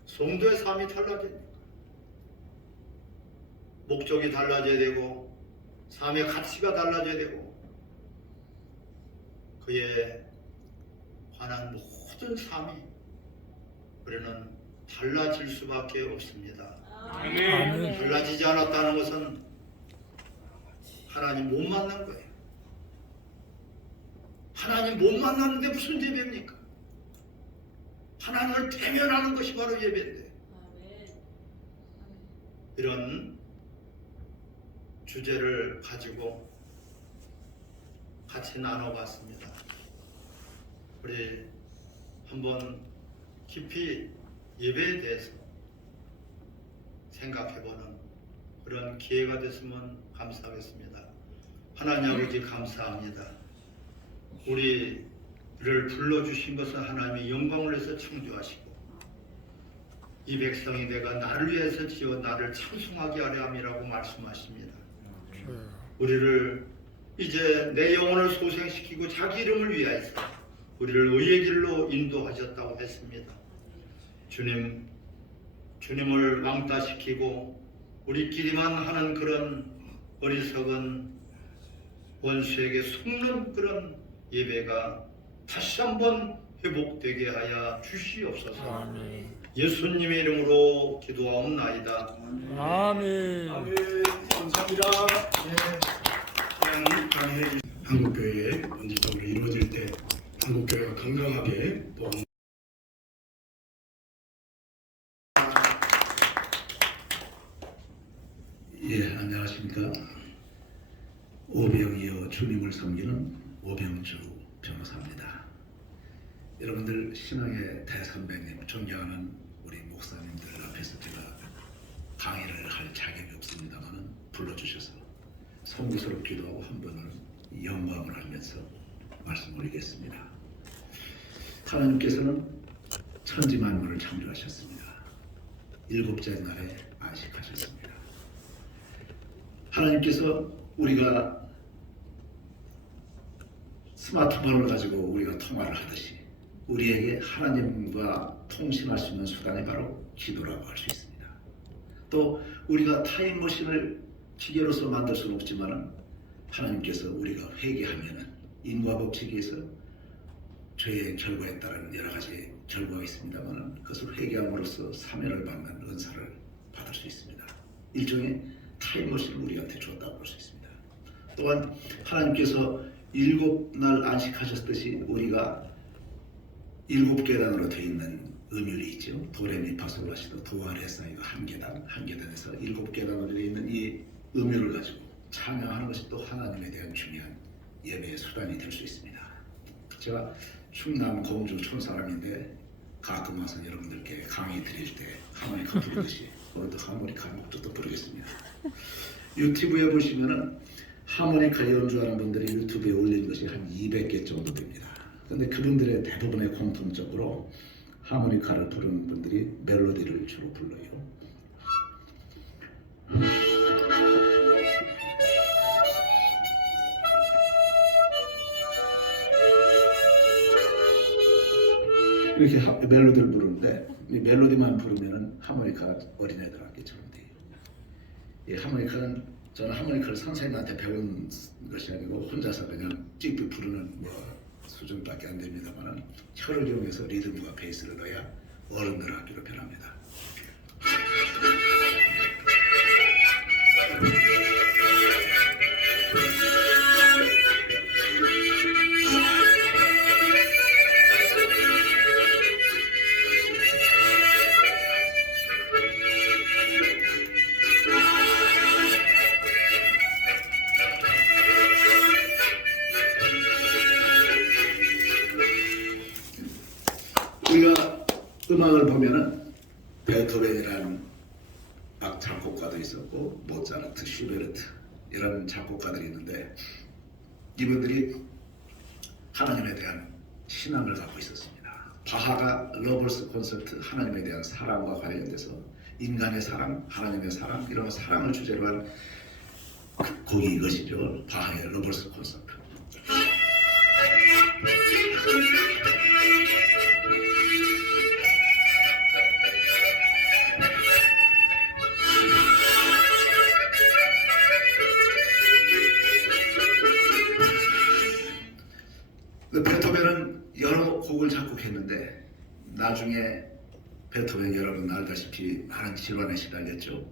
성도의 삶이 달라집니다. 목적이 달라져야 되고 삶의 가치가 달라져야 되고 그에 관한 모든 삶이 우리는 달라질 수밖에 없습니다. 아멘. 달라지지 않았다는 것은 하나님 못 만난 거예요. 하나님 못 만났는데 무슨 예배입니까? 하나님을 대면하는 것이 바로 예배인데 이런 주제를 가지고 같이 나눠봤습니다. 우리 한번 깊이 예배에 대해서 생각해보는 그런 기회가 됐으면 감사하겠습니다. 하나님 아버지 감사합니다. 우리를 불러주신 것은 하나님의 영광을 위해서 창조하시고 이 백성이 내가 나를 위해서 지어 나를 찬송하게 하려 함이라고 말씀하십니다. 우리를 이제 내 영혼을 소생시키고 자기 이름을 위하여서 우리를 의의 길로 인도하셨다고 했습니다. 주님을 왕따시키고 우리끼리만 하는 그런 어리석은 원수에게 속는 그런 예배가 다시 한번 회복되게 하여 주시옵소서. 아멘. 예수님의 이름으로 기도하옵나이다. 아멘. 아멘. 감사합니다. 한국교회에 원칙적으로 이루어질 때 한국교회가 건강하게 또 예, 안녕하십니까. 오병이어 주님을 섬기는 오병주 변호사입니다. 여러분들 신앙의 대선배님, 존경하는 우리 목사님들 앞에서 제가 강의를 할 자격이 없습니다만 불러주셔서 성스럽기도 하고 한 번은 영광을 하면서 말씀 올리겠습니다. 하나님께서는 천지 만물을 창조하셨습니다. 일곱째 날에 안식하셨습니다. 하나님께서 우리가 스마트폰을 가지고 우리가 통화를 하듯이 우리에게 하나님과 통신할 수 있는 수단이 바로 기도라고 할 수 있습니다. 또 우리가 타임머신을 기계로서 만들 수는 없지만 하나님께서 우리가 회개하면은 인과 법칙에 의해서 죄의 결과에 따른 여러 가지 결과가 있습니다만 그것을 회개함으로써 사면을 받는 은사를 받을 수 있습니다. 일종의 타임머신을 우리한테 줬다고 볼 수 있습니다. 또한 하나님께서 7날 안식하셨듯이 우리가 7계단으로 되어 있는 음율이 있죠. 도레미파솔라시도 도아레사이가 한 계단에서 7계단으로 되어 있는 이 음율을 가지고 찬양하는 것이 또 하나님에 대한 중요한 예배의 수단이 될 수 있습니다. 제가 충남 공주 촌사람인데 가끔 와서 여러분들께 강의 드릴 때 하모니카 부르듯이 오늘도 하모니카 목조도 부르겠습니다. 유튜브에 보시면은 하모니카 연주하는 분들이 유튜브에 올린 것이 한 200개 정도 됩니다. 그런데 그분들의 대부분의 공통적으로 하모니카를 부르는 분들이 멜로디를 주로 불러요. 이렇게 멜로디를 부르는데 이 멜로디만 부르면은 하모니카 어린애들 악기처럼 돼요. 이 하모니카는 저는 하모니카를 선생님한테 배운 것이 아니고 혼자서 그냥 찍찍 부르는 수준밖에 안 됩니다만 혀를 이용해서 리듬과 베이스를 넣어야 어른들 악기로 변합니다. 우리가 음악을 보면은 베토벤이라는 작곡가도 있었고 모차르트, 슈베르트 이런 작곡가들이 있는데 이분들이 하나님에 대한 신앙을 갖고 있었습니다. 바하가 러버스 콘서트 하나님에 대한 사랑과 관련돼서 인간의 사랑, 하나님의 사랑 이런 사랑을 주제로 한 곡이 이것이죠. 바하의 러버스 콘서트. 베토벤은 여러 곡을 작곡했는데 나중에 베토벤 여러분 알다시피 많은 질환에 시달렸죠.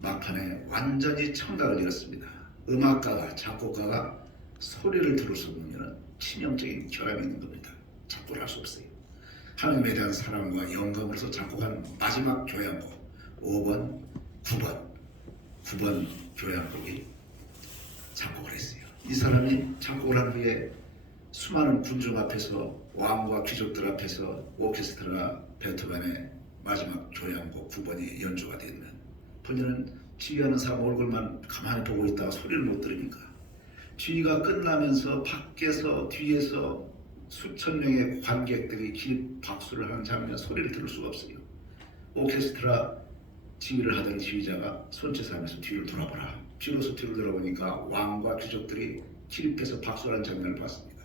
막판에 완전히 청각을 잃었습니다. 음악가가 작곡가가 소리를 들을 수 없는 치명적인 결함이 있는 겁니다. 작곡을 할 수 없어요. 하나님에 대한 사랑과 영감으로서 작곡한 마지막 교향곡 5번, 9번 교향곡이 작곡을 했어요. 이 사람이 작곡을 한 후에 수많은 군중 앞에서 왕과 귀족들 앞에서 오케스트라가 베토벤의 마지막 교향곡 9번이 연주가 되면 본인은 지휘하는 사람 얼굴만 가만히 보고 있다가 소리를 못 들으니까 지휘가 끝나면서 밖에서 뒤에서 수천 명의 관객들이 기 박수를 하는 장면 소리를 들을 수가 없어요. 오케스트라 지휘를 하던 지휘자가 손짓하면서 뒤를 돌아보라. 비로소 뒤를 돌아보니까 왕과 귀족들이 기립해서 박수하는 장면을 봤습니다.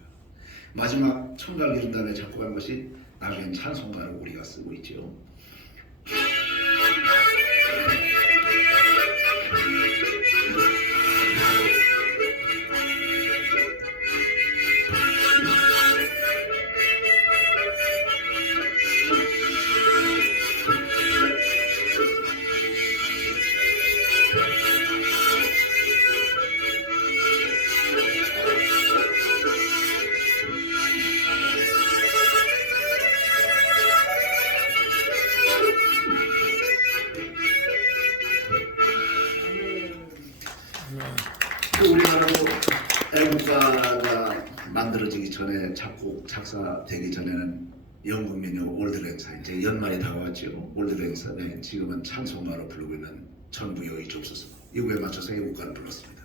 마지막 청각을 잃은 다음에 작곡한 것이 나중엔 찬송가로 우리가 쓰고 있죠. 우리나라도 애국가가 만들어지기 전에 작곡 작사되기 전에는 영국 민요 올드랭사 이제 연말이 다가왔죠. 올드랭사는 지금은 찬송가로 부르고 있는 천부여의 좁소서 이거에 맞춰서 애국가를 불렀습니다.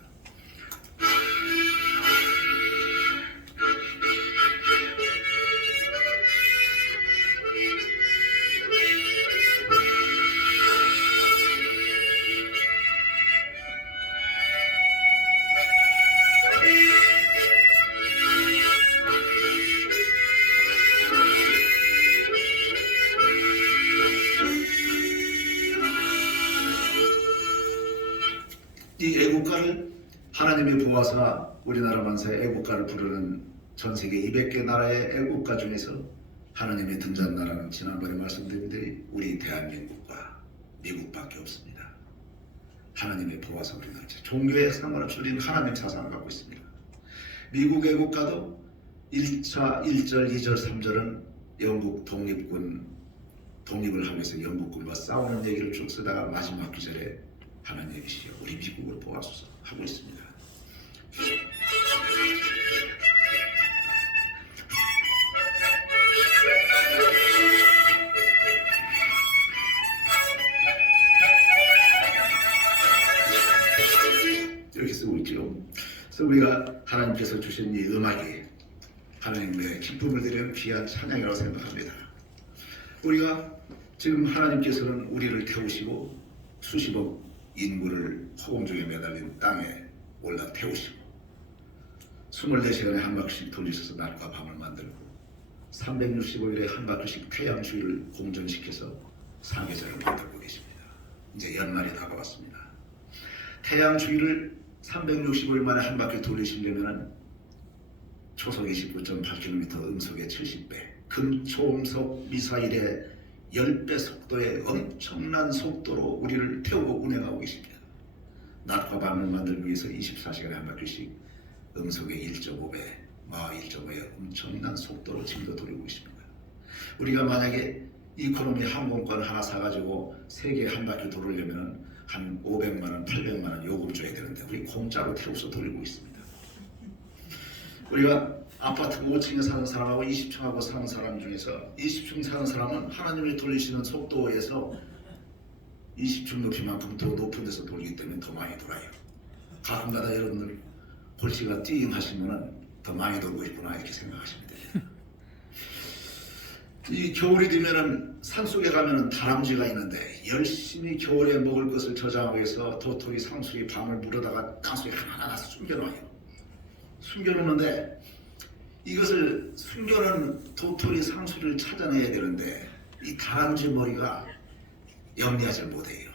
이 애국가를 하나님이 보아서 우리나라 만사의 애국가를 부르는 전 세계 200개 나라의 애국가 중에서 하나님의 등잔 나라는 지난번에 말씀드린 대로 우리 대한민국과 미국밖에 없습니다. 하나님의 보아서 우리나라 종교에 상관없이 우리는 하나님 사상을 갖고 있습니다. 미국 애국가도 1차 1절, 2절, 3절은 영국 독립을 하기 위해서 영국군과 싸우는 얘기를 쭉 쓰다가 마지막 구절에 하나님이시여 우리 미국을 보아소서 하고 있습니다. 이렇게 쓰고 있죠. 그래서 우리가 하나님께서 주신 이 음악이 하나님의 기쁨을 드리는 귀한 찬양이라고 생각합니다. 우리가 지금 하나님께서는 우리를 태우시고 수십억 인구를 허공중에 매달린 땅에 올라 태우시고 24시간에 한 바퀴씩 돌리셔서 낮과 밤을 만들고 365일에 한 바퀴씩 태양 주위를 공전시켜서 사계절을 만들고 계십니다. 이제 연말이 다가왔습니다. 태양 주위를 365일 만에 한 바퀴 돌리시려면 초속 29.8km, 음속의 70배, 금초음속 미사일의 10배 속도의 엄청난 속도로 우리를 태우고 운행하고 계십니다. 낮과 밤을 만들기 위해서 24시간에 한 바퀴씩 음속의 1.5배, 마하 1.5의 엄청난 속도로 지금도 돌리고 있습니다. 우리가 만약에 이코노미 항공권 하나 사가지고 세계 한 바퀴 돌으려면 한 500만 원, 800만 원 요금 줘야 되는데 우리 공짜로 태워서 돌리고 있습니다. 우리가 아파트 5층에 사는 사람하고 20층하고 사는 사람 중에서 20층 사는 사람은 하나님이 돌리시는 속도에서 20층 높이만큼 더 높은 데서 돌리기 때문에 더 많이 돌아요. 가끔가다 여러분들 골치가 띵 하시면 더 많이 돌고 있구나 이렇게 생각하시면 됩니다. 이 겨울이 되면은 산속에 가면은 다람쥐가 있는데 열심히 겨울에 먹을 것을 저장하기 위해서 도토리, 상수리, 밤을 물어다가 땅속에 하나하나 숨겨놔요. 숨겨놓는데 이것을 숨겨놓은 도토리, 상수리를 찾아내야 되는데 이 다람쥐 머리가 영리하지 못해요.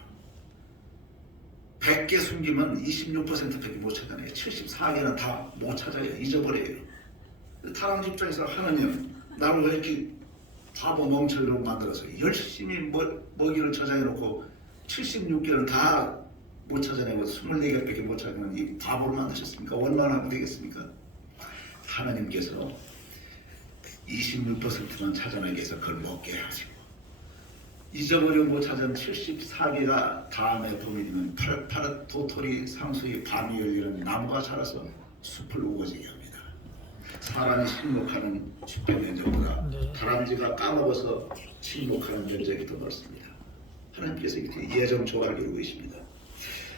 100개 숨기면 26%밖에 못 찾아내요. 74개는 다 못 찾아요. 잊어버려요. 다람쥐 입장에서 하나님 나를 왜 이렇게 바보 멍청이로 만들어서 열심히 먹이를 저장해놓고 76개를 다 못 찾아내고 24개밖에 못 찾아내는 이 바보를 만드셨습니까? 얼마나 하면 되겠습니까? 하나님께서 26%만 찾아내기 위해서 그걸 먹게 하시고 잊어버려 못 찾은 74개가 다음에 봄이 되면 파릇파릇 도토리, 상수리, 밤이 열리는 나무가 자라서 숲을 우거지게 합니다. 사람이 침묵하는 숲의 면적보다 다람쥐가 까먹어서 침묵하는 면적이 더 넓습니다. 하나님께서 이렇게 예정 조화를 이루고 계십니다.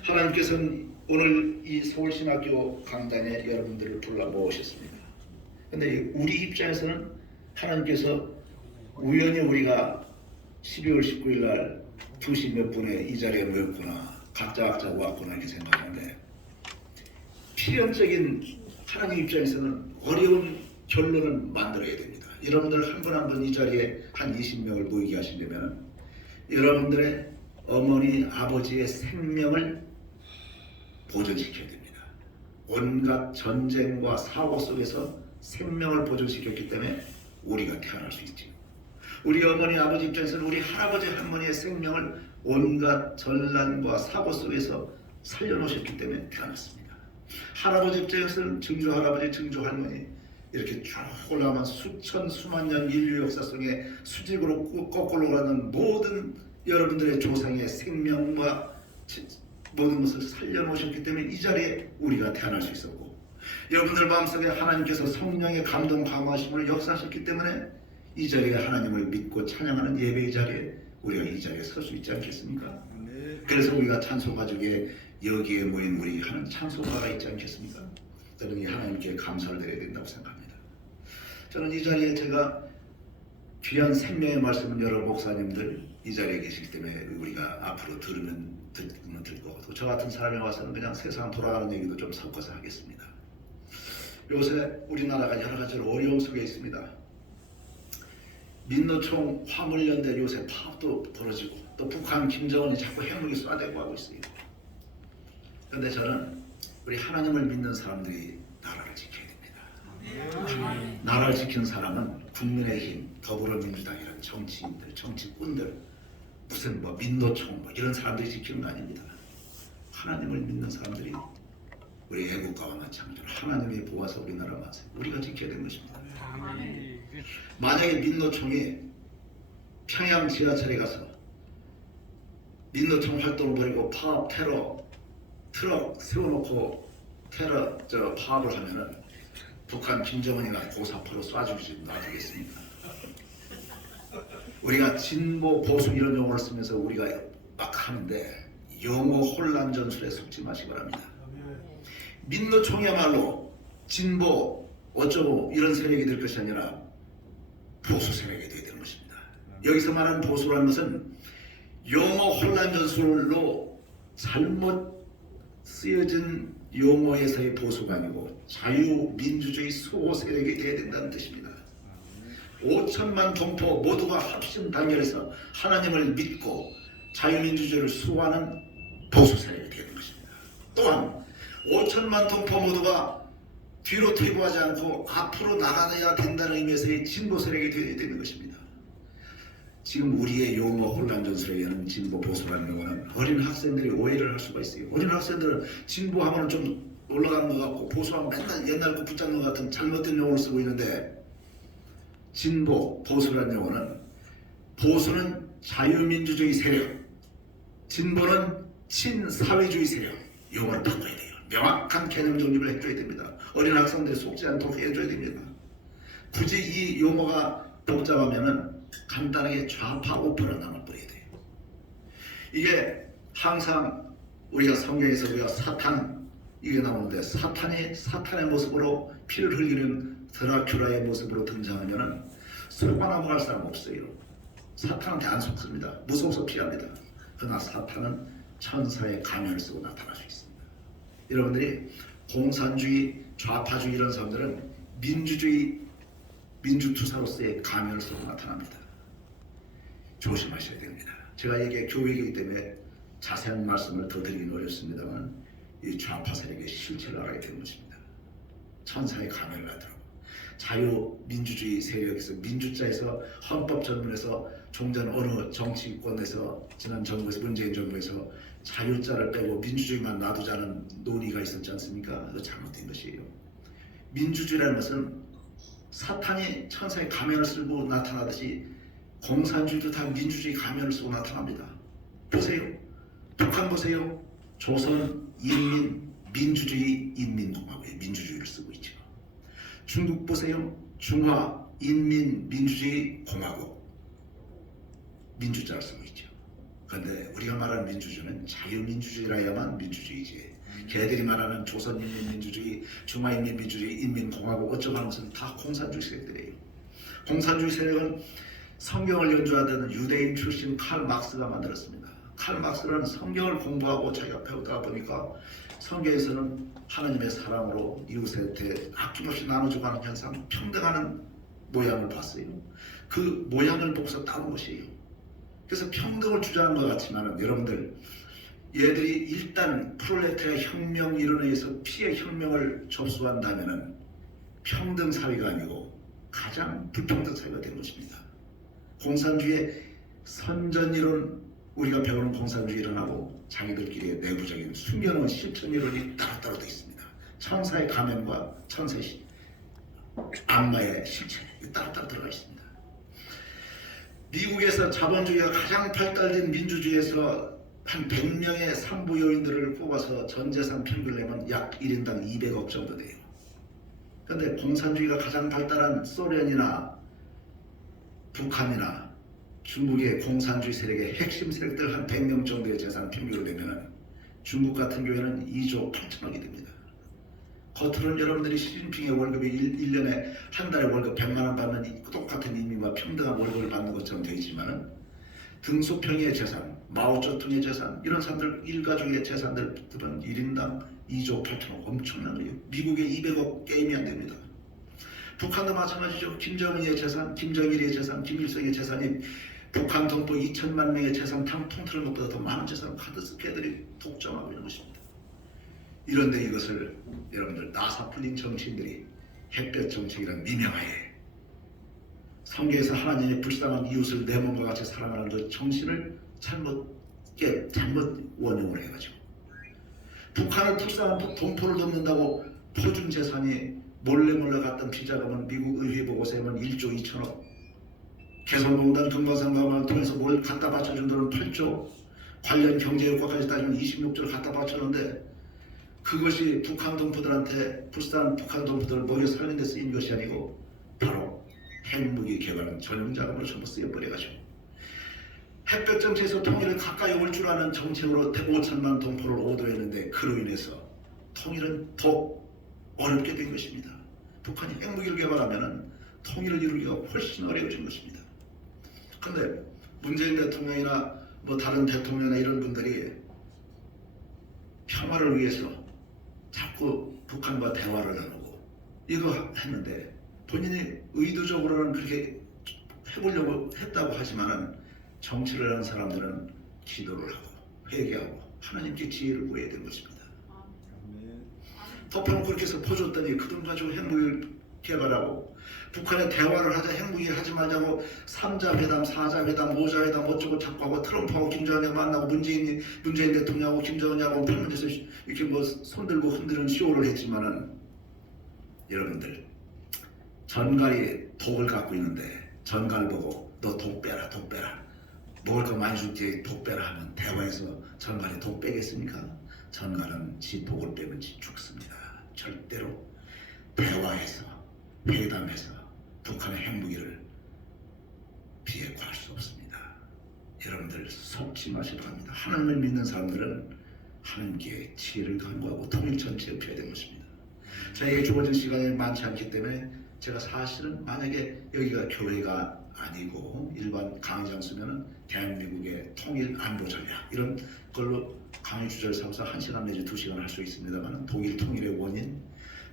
하나님께서는 오늘 이 서울신학교 강단에 여러분들을 불러 모으셨습니다. 그런데 우리 입장에서는 하나님께서 우연히 우리가 12월 19일 날 2시 몇 분에 이 자리에 모였구나, 각자 왔구나 이렇게 생각하는데 필연적인 하나님 입장에서는 어려운 결론을 만들어야 됩니다. 여러분들 한 분 한 분 이 자리에 한 20명을 모이게 하시려면 여러분들의 어머니, 아버지의 생명을 보존시켜야 됩니다. 온갖 전쟁과 사고 속에서 생명을 보존시켰기 때문에 우리가 태어날 수 있죠. 우리 어머니, 아버지 입장에서는 우리 할아버지, 할머니의 생명을 온갖 전란과 사고 속에서 살려놓으셨기 때문에 태어났습니다. 할아버지 입장에서는 증조 할아버지, 증조 할머니 이렇게 쭉 올라가면 수천, 수만 년 인류 역사 속에 수직으로 거꾸로 가는 모든 여러분들의 조상의 생명과 모든 것을 살려놓으셨기 때문에 이 자리에 우리가 태어날 수 있었고 여러분들 마음속에 하나님께서 성령의 감동 강화하심을 역사하셨기 때문에 이 자리에 하나님을 믿고 찬양하는 예배의 자리에 우리가 이 자리에 설 수 있지 않겠습니까? 그래서 우리가 찬송 가족에 여기에 모인 우리 하는 찬송가가 있지 않겠습니까? 저는 이 하나님께 감사를 드려야 된다고 생각합니다. 저는 이 자리에 제가 귀한 생명의 말씀을 여러 목사님들 이 자리에 계시기 때문에 우리가 앞으로 들으면 듣고 또 저 같은 사람이 와서는 그냥 세상 돌아가는 얘기도 좀 섞어서 하겠습니다. 요새 우리나라가 여러 가지로 어려움 속에 있습니다. 민노총 화물연대 요새 파업도 벌어지고 또 북한 김정은이 자꾸 핵무기 쏴대고 하고 있어요. 그런데 저는 우리 하나님을 믿는 사람들이 나라를 지켜야 됩니다. 나라를 지키는 사람은 국민의힘, 더불어민주당이라는 정치인들, 정치꾼들, 무슨 민노총 이런 사람들이 지키는 거 아닙니다. 하나님을 믿는 사람들이 우리 애국가와 마찬가지로 하나님이 보아서 우리나라 마세요. 우리가 지켜야 되는 것입니다. 만약에 민노총이 평양 지하철에 가서 민노총 활동을 벌이고 파업, 테러, 트럭 세워놓고 테러 파업을 하면은 북한 김정은이가 고사포로 쏴주지 놔두겠습니까? 우리가 진보 보수 이런 용어를 쓰면서 우리가 막 하는데 용어 혼란 전술에 속지 마시기 바랍니다. 민노총이야말로 진보 어쩌고 이런 세력이 될 것이 아니라 보수 세력이 되어야 되는 것입니다. 여기서 말하는 보수라는 것은 용어 혼란 전술로 잘못 쓰여진 용어에서의 보수가 아니고 자유민주주의 수호 세력이 되어야 된다는 뜻입니다. 5천만 동포 모두가 합심 단결해서 하나님을 믿고 자유민주주의를 수호하는 보수 세력이 되는 것입니다. 또한 5천만 동포 모두가 뒤로 퇴보하지 않고 앞으로 나가야 된다는 의미에서의 진보 세력이 되어야 되는 것입니다. 지금 우리의 용어 혼란 전술에는 진보 보수라는 용어는 어린 학생들이 오해를 할 수가 있어요. 어린 학생들은 진보하면 좀 올라가는 것 같고 보수하면 맨날 옛날 거 붙잡는 것 같은 잘못된 용어를 쓰고 있는데 진보, 보수라는 용어는 보수는 자유민주주의 세력, 진보는 친사회주의 세력 용어를 바꿔야 돼요. 명확한 개념 정립을 해줘야 됩니다. 어린 학생들이 속지 않도록 해줘야 됩니다. 굳이 이 용어가 복잡하면은 간단하게 좌파 우파로 나눠버려야 돼요. 이게 항상 우리가 성경에서 우리가 사탄 이게 나오는데 사탄이 사탄의 모습으로 피를 흘리는 드라큘라의 모습으로 등장하면은 속아 넘어갈 사람 없어요. 사탄한테 안 속습니다. 무서워서 피합니다. 그러나 사탄은 천사의 가면을 쓰고 나타날 수 있습니다. 여러분들이 공산주의, 좌파주의 이런 사람들은 민주주의, 민주투사로서의 가면을 쓰고 나타납니다. 조심하셔야 됩니다. 제가 이게 교육이기 때문에 자세한 말씀을 더 드리긴 어렵습니다만 이 좌파 세력의 실체를 알아야 되는 것입니다. 천사의 가면을 하더라고. 자유민주주의 세력에서 민주자에서 헌법 전문에서 종전 어느 정치권에서 지난 정부에서 문재인 정부에서 자유자를 빼고 민주주의만 놔두자는 논의가 있었지 않습니까? 그거 잘못된 것이에요. 민주주의라는 것은 사탄이 천사의 가면을 쓰고 나타나듯이 공산주의도 다 민주주의 가면을 쓰고 나타납니다. 보세요. 북한 보세요. 조선인민민주주의 인민공화국의 민주주의를 쓰고 있죠. 중국 보세요. 중화인민민주주의 공화국 민주자를 쓰고 있죠. 그런데 우리가 말하는 민주주의는 자유민주주의라야만 민주주의지. 걔들이 말하는 조선인민민주주의, 중화인민민주주의, 인민공화국 어쩌고 하는 것은 다 공산주의 세력들이에요. 공산주의 세력은 성경을 연주하던 유대인 출신 칼 막스가 만들었습니다. 칼 막스는 성경을 공부하고 자기가 배우다 보니까 성경에서는 하나님의 사랑으로 이웃한테 아낌없이 나눠주고 하는 현상, 평등하는 모양을 봤어요. 그 모양을 보고서 따온 것이에요. 그래서 평등을 주장한 것 같지만 여러분들 얘들이 일단 프롤레타리아 혁명 이론에서 피해 혁명을 접수한다면 평등 사회가 아니고 가장 불평등 사회가 된 것입니다. 공산주의의 선전 이론, 우리가 배우는 공산주의 이론하고 자기들끼리의 내부적인 숨겨놓은 실천 이론이 따로따로 되어 있습니다. 천사의 가면과 천사의 악마의 실체 따로따로 들어가 있습니다. 미국에서 자본주의가 가장 발달된 민주주의에서 한 100명의 상부 요인들을 뽑아서 전재산 평균을 내면 약 1인당 200억 정도 돼요. 그런데 공산주의가 가장 발달한 소련이나 북한이나 중국의 공산주의 세력의 핵심 세력들 한 100명 정도의 재산 평균으로 되면 중국 같은 경우에는 2조 8천억이 됩니다. 겉으로는 여러분들이 시진핑의 월급이 1년에 한 달에 월급 100만 원 받는 똑같은 인민과 평등한 월급을 받는 것처럼 되어 있지만 등소평의 재산, 마오쩌둥의 재산, 이런 사람들 일가족의 재산들은 1인당 2조 8천억 엄청난 거예요. 미국의 200억 게임이 안 됩니다. 북한도 마찬가지죠. 김정은의 재산, 김정일의 재산, 김일성의 재산이 북한 동포 2천만 명의 재산 통틀은 것보다 더 많은 재산을 가득 걔들이 독점하고 있는 것입니다. 이런데 이것을 여러분들 나사 풀린 정치인들이 햇볕 정책이란 미명하에 성경에서 하나님의 불쌍한 이웃을 내 몸과 같이 사랑하는 그 정신을 잘못 원용을 해가지고 북한을 불쌍한 동포를 돕는다고 포준 재산이 몰래 갔던 비자금은 미국 의회 보고서에 보면 1조 2천억, 개성공단 금강산강을 통해서 뭘 갖다 바쳐준 돈은 8조, 관련 경제효과까지 따지면 26조를 갖다 바쳤는데 그것이 북한 동포들한테 불쌍한 북한 동포들을 먹여 살리는 데 쓰인 것이 아니고 바로 핵무기 개발은 전용자금으로 전부 쓰여버려가지고 햇볕 정책에서 통일을 가까이 올 줄 아는 정책으로 5천만 동포를 오도했는데 그로 인해서 통일은 더 어렵게 된 것입니다. 북한이 핵무기를 개발하면 통일을 이루기가 훨씬 어려워진 것입니다. 그런데 문재인 대통령이나 뭐 다른 대통령이나 이런 분들이 평화를 위해서 자꾸 북한과 대화를 나누고 이거 했는데 본인이 의도적으로는 그렇게 해보려고 했다고 하지만은 정치를 하는 사람들은 기도를 하고 회개하고 하나님께 지혜를 구해야 되는 것입니다. 덮어놓고 그렇게 해서 퍼줬더니 그 돈 가지고 핵무기를 개발하고 북한에 대화를 하자, 핵무기를 하지 말자고 3자 회담, 4자 회담, 5자 회담 어쩌고 자꾸 하고 트럼프하고 김정은이 만나고 문재인 대통령하고 김정은이하고 팔문에서 이렇게 뭐 손들고 흔드는 쇼를 했지만은 여러분들 전갈이 독을 갖고 있는데 전갈 보고 너 독 빼라, 독 빼라. 먹을 거 많이 줄 때 독 빼라 하면 대화에서 전갈이 독 빼겠습니까? 전갈은 지 독을 빼면 지 죽습니다. 절대로 대화해서 회담해서 북한의 핵무기를 비핵화할 수 없습니다. 여러분들 속지 마시기 바랍니다. 하나님을 믿는 사람들은 하나님께 지혜를 간구하고 통일 전체에 펴야 되는 것입니다. 저에게 주어진 시간이 많지 않기 때문에 제가 사실은 만약에 여기가 교회가 아니고 일반 강의 장소면은 대한민국의 통일 안보 전략 이런 걸로 강의 주제를 삼아서 1시간 내지 2시간 할 수 있습니다만 독일 통일의 원인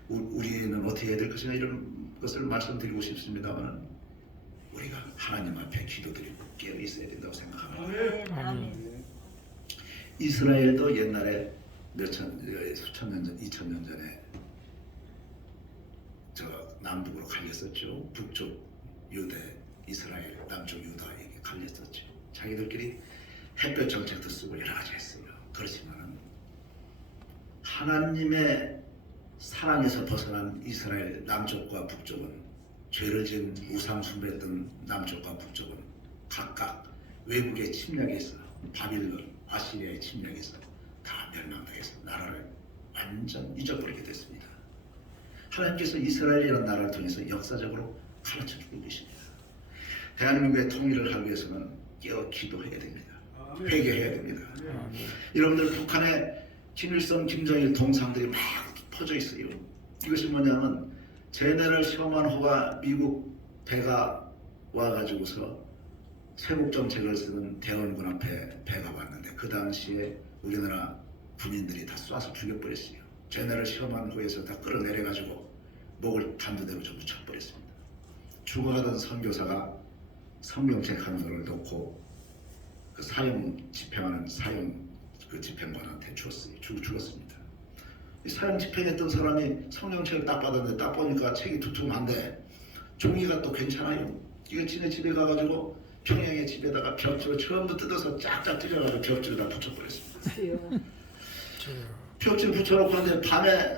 우리는 어떻게 해야 될 것이냐 이런 것을 말씀드리고 싶습니다만 우리가 하나님 앞에 기도드리고 깨어 있어야 된다고 생각합니다. 아멘. 이스라엘도 옛날에 수천 년 전, 2000년 전에 저 남북으로 갈렸었죠. 북쪽 유대, 이스라엘, 남쪽 유다에게 갈렸었죠. 자기들끼리 햇볕 정책도 쓰고 여러 가지 했어요. 그렇지만 하나님의 사랑에서 벗어난 이스라엘 남쪽과 북쪽은 죄를 지은 우상 숭배했던 남쪽과 북쪽은 각각 외국의 침략에서 바빌론, 아시리아의 침략에서 다 멸망당해서 나라를 완전 잊어버리게 됐습니다. 하나님께서 이스라엘이라는 나라를 통해서 역사적으로 가르쳐주고 계십니다. 대한민국의 통일을 하기 위해서는 깨어 기도해야 됩니다. 회개해야 됩니다. 여러분들 북한에 김일성, 김정일 동상들이 막 퍼져 있어요. 이것이 뭐냐면 제네럴 셔먼호가 미국 배가 와가지고서 세국 정책을 쓰는 대원군 앞에 배가 왔는데 그 당시에 우리나라 군인들이 다 쏴서 죽여버렸어요. 제네럴 셔먼호에서 다 끌어내려가지고 목을 단두대로 전부 쳐버렸습니다. 죽어가던 선교사가 성경책 한 권을 놓고 그 사형 집행하는 사형 그 집행관한테 죽었습니다. 이 사형 집행했던 사람이 성경책을 딱 받았는데 딱 보니까 책이 두툼한데 종이가 또 괜찮아요. 이거 지네 집에 가가지고 평양의 집에다가 벽지로 처음부터 뜯어서 쫙쫙 찢어가지고 벽지로 다 붙여버렸습니다. 벽지를 붙여놓고 하는데 밤에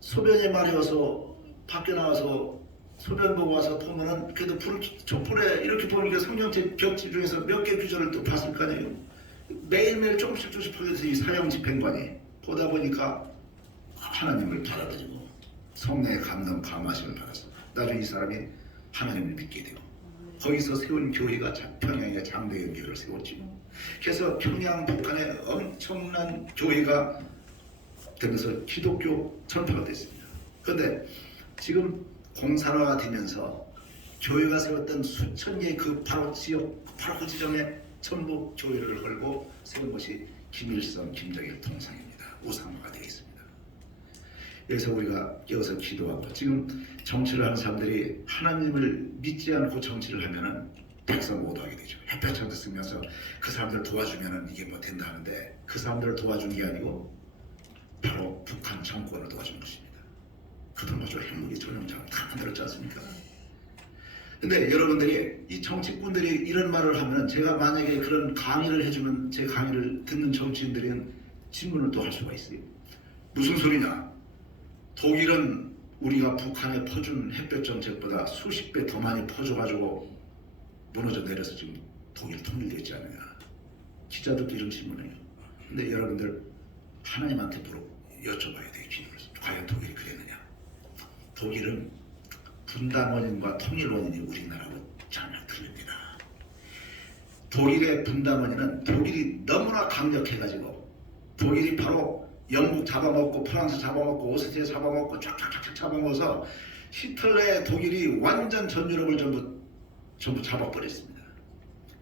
소변이 마려워서 밖에 나와서 소변 보고 와서 보면은 그래도 촛불에 이렇게 보니까 성경책 벽지 중에서 몇 개 구절을 또 봤을 거 아니에요. 매일매일 조금씩 하게 돼서 이 사형 집행관이 보다 보니까 하나님을 받아들이고 성령의 감동 감화심을 받았어. 나중에 이 사람이 하나님을 믿게 되고 거기서 세운 교회가 평양의 장대현 교회를 세웠지. 그래서 평양 북한에 엄청난 교회가 되면서 기독교 전파가 됐습니다. 그런데 지금 공산화가 되면서 교회가 세웠던 수천 개의 그 바로 지역, 바로 그 지점에 전부 교회를 걸고 세운 것이 김일성, 김정일 통상입니다. 우상화가 되어 있습니다. 여기서 우리가 깨어서 기도하고 지금 정치를 하는 사람들이 하나님을 믿지 않고 정치를 하면은 백성 모두 하게 되죠. 햇볕을 쓰면서 그 사람들 도와주면은 이게 뭐 된다 하는데 그 사람들을 도와준 게 아니고 바로 북한 정권을 도와준 것입니다. 그동안 핵무기 전용장을 다 만들었지 않습니까? 근데 여러분들이 이 정치꾼들이 이런 말을 하면 제가 만약에 그런 강의를 해주면 제 강의를 듣는 정치인들은 질문을 또 할 수가 있어요. 무슨 소리냐? 독일은 우리가 북한에 퍼준 햇볕 정책보다 수십 배 더 많이 퍼줘가지고 무너져 내려서 지금 독일 통일되지 않느냐? 기자들도 이런 질문을 해요. 근데 여러분들 하나님한테 여쭤봐야 돼요. 기도를. 과연 독일이 그랬느냐? 독일은 분단 원인과 통일 원인이 우리나라하고 전혀 틀립니다. 독일의 분단 원인은 독일이 너무나 강력해가지고 독일이 바로 영국 잡아먹고 프랑스 잡아먹고 오스트리아 잡아먹고 쫙쫙쫙 잡아먹어서 히틀러의 독일이 완전 전 유럽을 전부 잡아버렸습니다.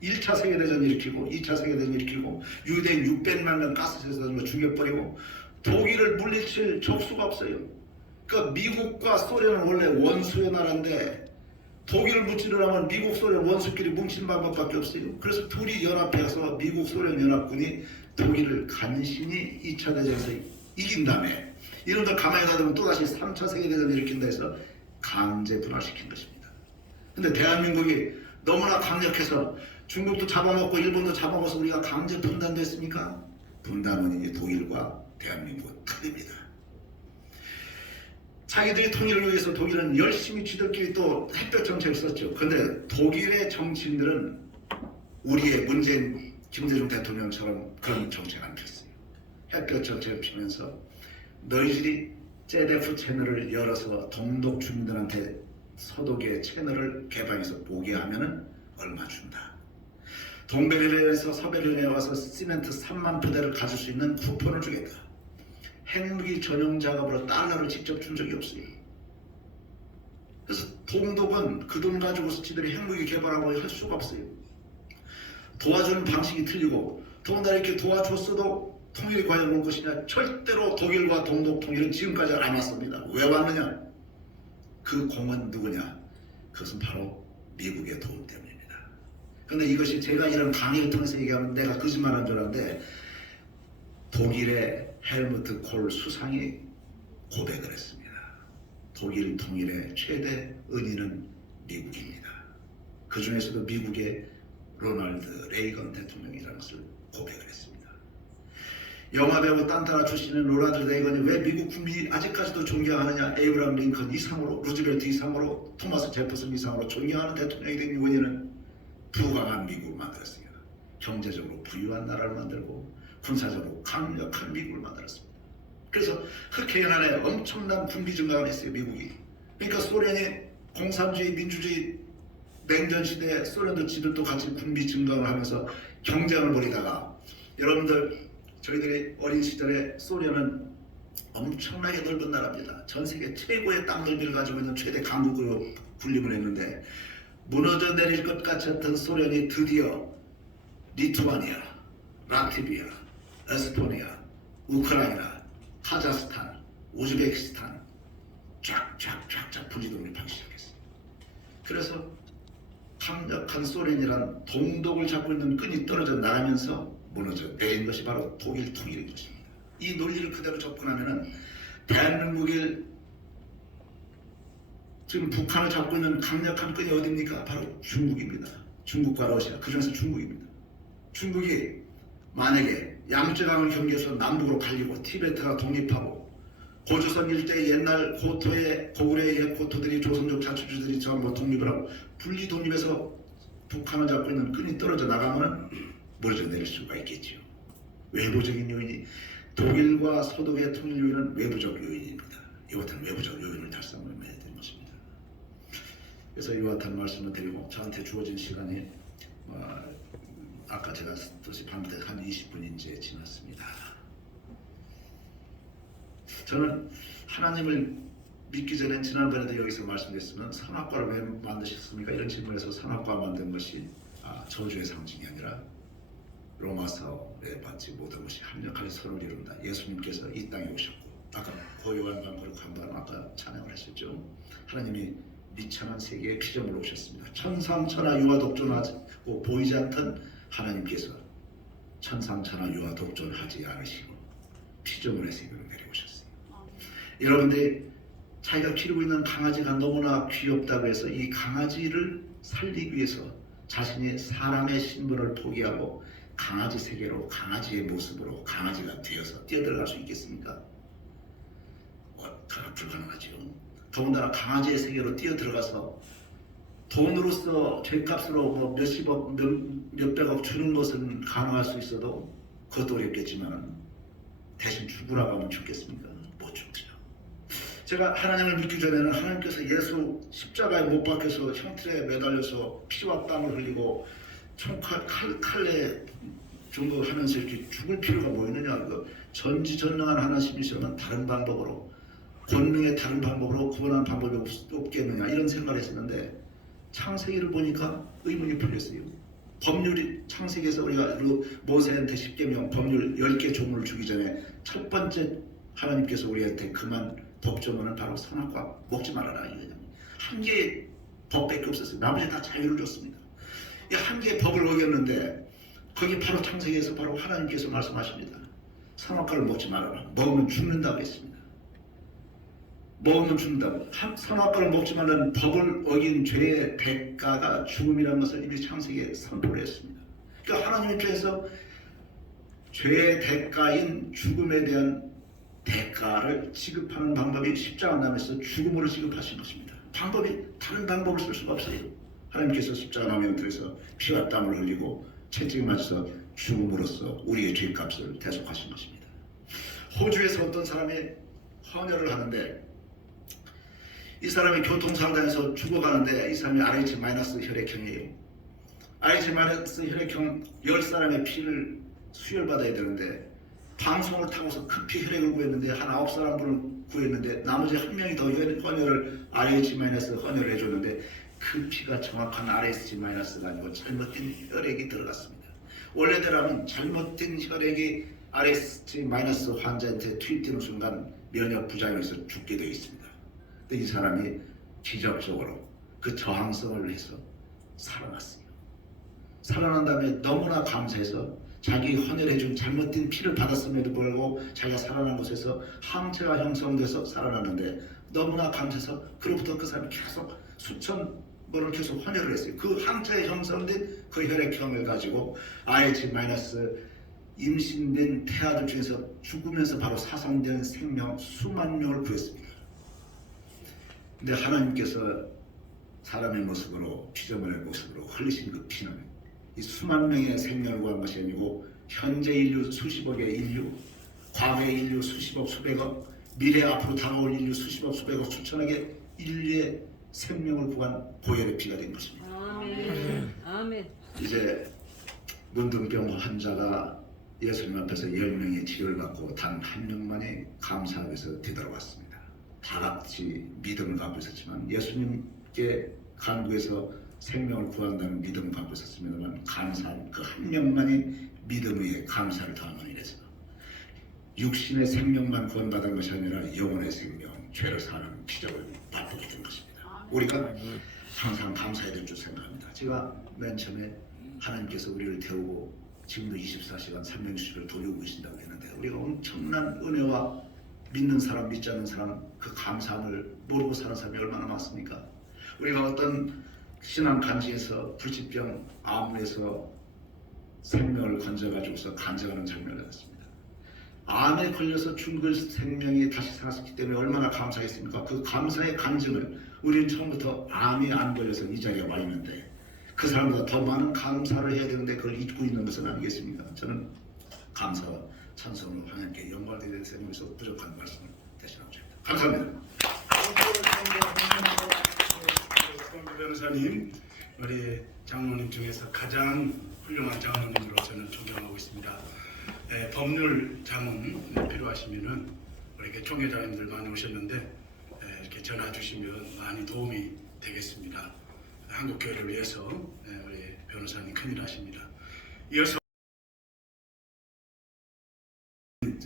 1차 세계대전 일으키고 2차 세계대전 일으키고 유대인 600만 명 가스에서 죽여버리고 독일을 물리칠 적수가 없어요. 그러니까 미국과 소련은 원래 원수의 나라인데 독일을 묻지려면 미국, 소련 원수끼리 뭉친 방법밖에 없어요. 그래서 둘이 연합해서 미국, 소련 연합군이 독일을 간신히 2차 대전에서 이긴 다음에 이놈들 가만히 놔두면 또다시 3차 세계대전을 일으킨다 해서 강제 분할시킨 것입니다. 근데 대한민국이 너무나 강력해서 중국도 잡아먹고 일본도 잡아먹어서 우리가 강제 분단됐습니까? 분단은 이제 독일과 대한민국은 틀립니다. 자기들이 통일을 위해서 독일은 열심히 쥐들끼리 또 햇볕 정책을 썼죠. 그런데 독일의 정치인들은 우리의 문재인, 김대중 대통령처럼 그런 정책 안 폈어요. 햇볕 정책을 피면서 너희들이 ZDF 채널을 열어서 동독 주민들한테 서독의 채널을 개방해서 보게 하면은 얼마 준다. 동베를린에서 서베를린에 와서 시멘트 3만 포대를 가질 수 있는 쿠폰을 주겠다. 핵무기 전용 작업으로 달러를 직접 준 적이 없어요. 그래서 동독은 그 돈 가지고서 지들이 핵무기 개발하고 할 수가 없어요. 도와주는 방식이 틀리고 더군다나 이렇게 도와줬어도 통일이 과연 올 것이냐? 절대로 독일과 동독 통일은 지금까지 안 왔습니다. 왜 왔느냐? 그 공은 누구냐? 그것은 바로 미국의 도움 때문입니다. 그런데 이것이 제가 이런 강의를 통해서 얘기하면 내가 거짓말한 줄 알았는데 독일의 헬무트 콜 수상이 고백을 했습니다. 독일 통일의 최대 은인은 미국입니다. 그 중에서도 미국의 로널드 레이건 대통령이라는 것을 고백을 했습니다. 영화배우 딴따라 출신인 로널드 레이건이 왜 미국 국민이 아직까지도 존경하느냐? 에이브람 링컨 이상으로, 루즈벨트 이상으로, 토마스 제퍼슨 이상으로 존경하는 대통령이 된 원인은 부강한 미국을 만들었습니다. 경제적으로 부유한 나라를 만들고 군사적으로 강력한 미국을 만들었습니다. 그래서 흑해연 안에 엄청난 군비 증강을 했어요, 미국이. 그러니까 소련이 공산주의, 민주주의 냉전 시대에 소련도 지들도 같이 군비 증강을 하면서 경쟁을 벌이다가 여러분들 저희들이 어린 시절에 소련은 엄청나게 넓은 나라입니다. 전 세계 최고의 땅 넓이를 가지고 있는 최대 강국으로 군림을 했는데 무너져 내릴 것 같았던 소련이 드디어 리투아니아, 라트비아, 에스토니아, 우크라이나, 카자흐스탄, 우즈베키스탄 쫙쫙쫙쫙 분리독립하기 시작했어요. 그래서 강력한 소련이란 동독을 잡고 있는 끈이 떨어져 나가면서 무너져 내린 것이 바로 독일 통일인 것입니다. 이 논리를 그대로 접근하면은 대한민국의 지금 북한을 잡고 있는 강력한 끈이 어디입니까? 바로 중국입니다. 중국과 러시아, 그중에서 중국입니다. 중국이 만약에 양쯔강을 경계해서 남북으로 갈리고 티베트가 독립하고 고조선 일대 옛날 고토의 고구려의 옛 고토들이 조선족 자치주들이 전부 독립을 하고 분리 독립해서 북한을 잡고 있는 끈이 떨어져 나가면 무너져 내릴 수가 있겠지요. 외부적인 요인이 독일과 서독의 통일 요인은 외부적 요인입니다. 이와 같은 외부적 요인을 달성해야 되는 것입니다. 그래서 이와 같은 말씀을 드리고 저한테 주어진 시간이 아까 제가 뜻이 밤새 한 20분이 이제 지났습니다. 저는 하나님을 믿기 전에 지난번에도 여기서 말씀드렸으면 선악과를 왜 만드셨습니까? 이런 질문에서 선악과 만든 것이 저주의 상징이 아니라 로마서에 받지 모든 것이 합력하여 서로를 이룬다. 예수님께서 이 땅에 오셨고 아까 고요한 거룩한 바는 아까 찬양을 하셨죠. 하나님이 미천한 세계에 피조물로 오셨습니다. 천상천하 유아 독존하고 보이지 않던 하나님께서 천상천하 유아 독존하지 않으시고 피조물의 세계로 내려오셨어요. 여러분들이 자기가 기르고 있는 강아지가 너무나 귀엽다고 해서 이 강아지를 살리기 위해서 자신이 사람의 신분을 포기하고 강아지 세계로 강아지의 모습으로 강아지가 되어서 뛰어들어갈 수 있겠습니까? 불가능하죠. 더군다나 강아지의 세계로 뛰어들어가서 돈으로서 죄값으로 몇십억, 몇백억 주는 것은 가능할 수 있어도 그것도 어렵겠지만 대신 죽으라고 하면 죽겠습니까? 못 죽죠. 제가 하나님을 믿기 전에는 하나님께서 예수 십자가에 못 박혀서 형틀에 매달려서 피와 땀을 흘리고 칼에 정도 하면서 이렇게 죽을 필요가 뭐 있느냐. 전지전능한 하나님이시면 다른 방법으로 권능의 다른 방법으로 구원하는 방법이 없겠느냐 이런 생각을 했었는데 창세기를 보니까 의문이 풀렸어요. 법률이 창세기에서 우리가 모세한테 10계명 법률 10개 조문을 주기 전에 첫 번째 하나님께서 우리한테 그만 법조문은 바로 선악과 먹지 말아라 이거예요. 한 개의 법밖에 없었어요. 나머지 다 자유를 줬습니다. 이 한 개의 법을 어겼는데 거기 바로 창세기에서 바로 하나님께서 말씀하십니다. 선악과를 먹지 말아라. 먹으면 죽는다고 했습니다. 먹으면 죽는다고. 선악과를 먹지만은 법을 어긴 죄의 대가가 죽음이라는 것을 이미 창세기에 선포를 했습니다. 그러니까 하나님 입장에서 죄의 대가인 죽음에 대한 대가를 지급하는 방법이 십자가 나면서 죽음으로 지급하신 것입니다. 다른 방법을 쓸 수가 없어요. 하나님께서 십자가 나면 들에서 피와 땀을 흘리고 채찍을 맞아서 죽음으로써 우리의 죄값을 대속하신 것입니다. 호주에서 어떤 사람이 헌혈을 하는데 이 사람이 교통사고당해서 죽어가는데 이 사람이 RH- 혈액형이에요. RH- 혈액형 10사람의 피를 수혈받아야 되는데 방송을 타고서 급히 혈액을 구했는데 한 9사람분을 구했는데 나머지 한 명이 더 헌혈을 RH- 헌혈을 해줬는데 그 피가 정확한 RH-가 아니고 잘못된 혈액이 들어갔습니다. 원래대로라면 잘못된 혈액이 RH- 환자한테 투입되는 순간 면역 부작용에서 죽게 되어 있습니다. 근데 이 사람이 기적적으로 그 저항성을 해서 살아났습니다. 살아난 다음에 너무나 감사해서 자기 헌혈해준 잘못된 피를 받았음에도 불구하고 자기가 살아난 곳에서 항체가 형성돼서 살아났는데 너무나 감사해서 그로부터 그 사람이 계속 수천 번을 계속 헌혈을 했어요. 그 항체가 형성된 그 혈액형을 가지고 RH- 임신된 태아들 중에서 죽으면서 바로 사상된 생명 수만 명을 구했습니다. 근데 하나님께서 사람의 모습으로 피조물의 모습으로 흘리신 그 피는 이 수만 명의 생명을 구한 것이 아니고 현재 인류 수십억의 인류, 과거의 인류 수십억 수백억, 미래 앞으로 다가올 인류 수십억 수백억 수천억의 인류의 생명을 구한 보혈의 피가 된 것입니다. 아멘. 아멘. 이제 문둥병 환자가 예수님 앞에서 10명의 치료를 받고 단 한 명만이 감사하기 위해서 되돌아왔습니다. 다 같이 믿음을 갖고 있었지만 예수님께 간구해서 생명을 구한다는 믿음을 갖고 있었습니다만 감사한 그 한 명만이 믿음 위에 감사를 더하면 이래서 육신의 생명만 구원받은 것이 아니라 영혼의 생명, 죄를 사는 기적을 맛보게 된 것입니다. 우리가 항상 감사해야 될 줄 생각합니다. 제가 맨 처음에 하나님께서 우리를 태우고 지금도 24시간 360일 돌리고 계신다고 했는데 우리가 엄청난 은혜와 믿는 사람, 믿지 않는 사람 그 감사함을 모르고 사는 사람이 얼마나 많습니까? 우리가 어떤 신앙 간증에서 불치병 암에서 생명을 건져가지고서 간증하는 장면을 봤습니다. 암에 걸려서 죽을 생명이 다시 살았기 때문에 얼마나 감사했습니까? 그 감사의 간증을 우리는 처음부터 암이 안 걸려서 이 자리에 와 있는데 그 사람보다 더 많은 감사를 해야 되는데 그걸 잊고 있는 것은 아니겠습니까? 저는 감사와 찬송으로 하나님께 영광을 드리는 셈에서 부족한 말씀을 대신하고 싶습니다. 감사합니다. 변호사님, 우리 장로님 중에서 가장 훌륭한 장로님으로 저는 존경하고 있습니다. 법률 자문 필요하시면은 우리 총회장님들 많이 오셨는데 이렇게 전화 주시면 많이 도움이 되겠습니다. 한국교회를 위해서 우리 변호사님 큰일 하십니다. 이어서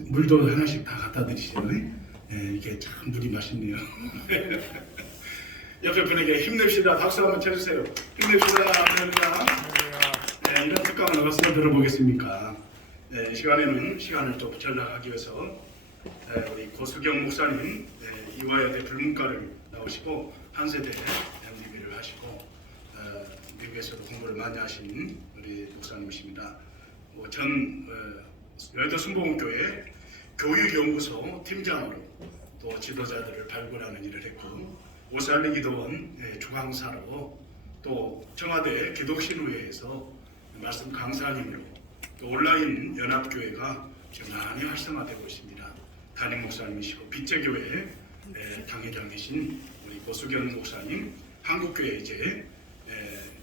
물도 하나씩 다 갖다 드리시죠. 이게 참 물이 맛있네요. 옆에 분에게 힘냅시다. 박수 한번 쳐주세요. 힘냅시다. 감사합니다. 이런 특강을 어디서 들어보겠습니까? 이 시간에는 시간을 또 전락하기 위해서 우리 고수경 목사님 이화여대 불문과를 나오시고 한세대 MDB를 하시고 미국에서도 공부를 많이 하신 우리 목사님이십니다. 전 여의도 순복음교회 교육연구소 팀장으로 또 지도자들을 발굴하는 일을 했고 오살리 기도원 주강사로 또 청와대 기독신우회에서 말씀 강사님으로 또 온라인 연합교회가 지금 많이 활성화되고 있습니다. 담임 목사님이시고 빗재교회 당회장이신 우리 고수경 목사님 한국교회 이제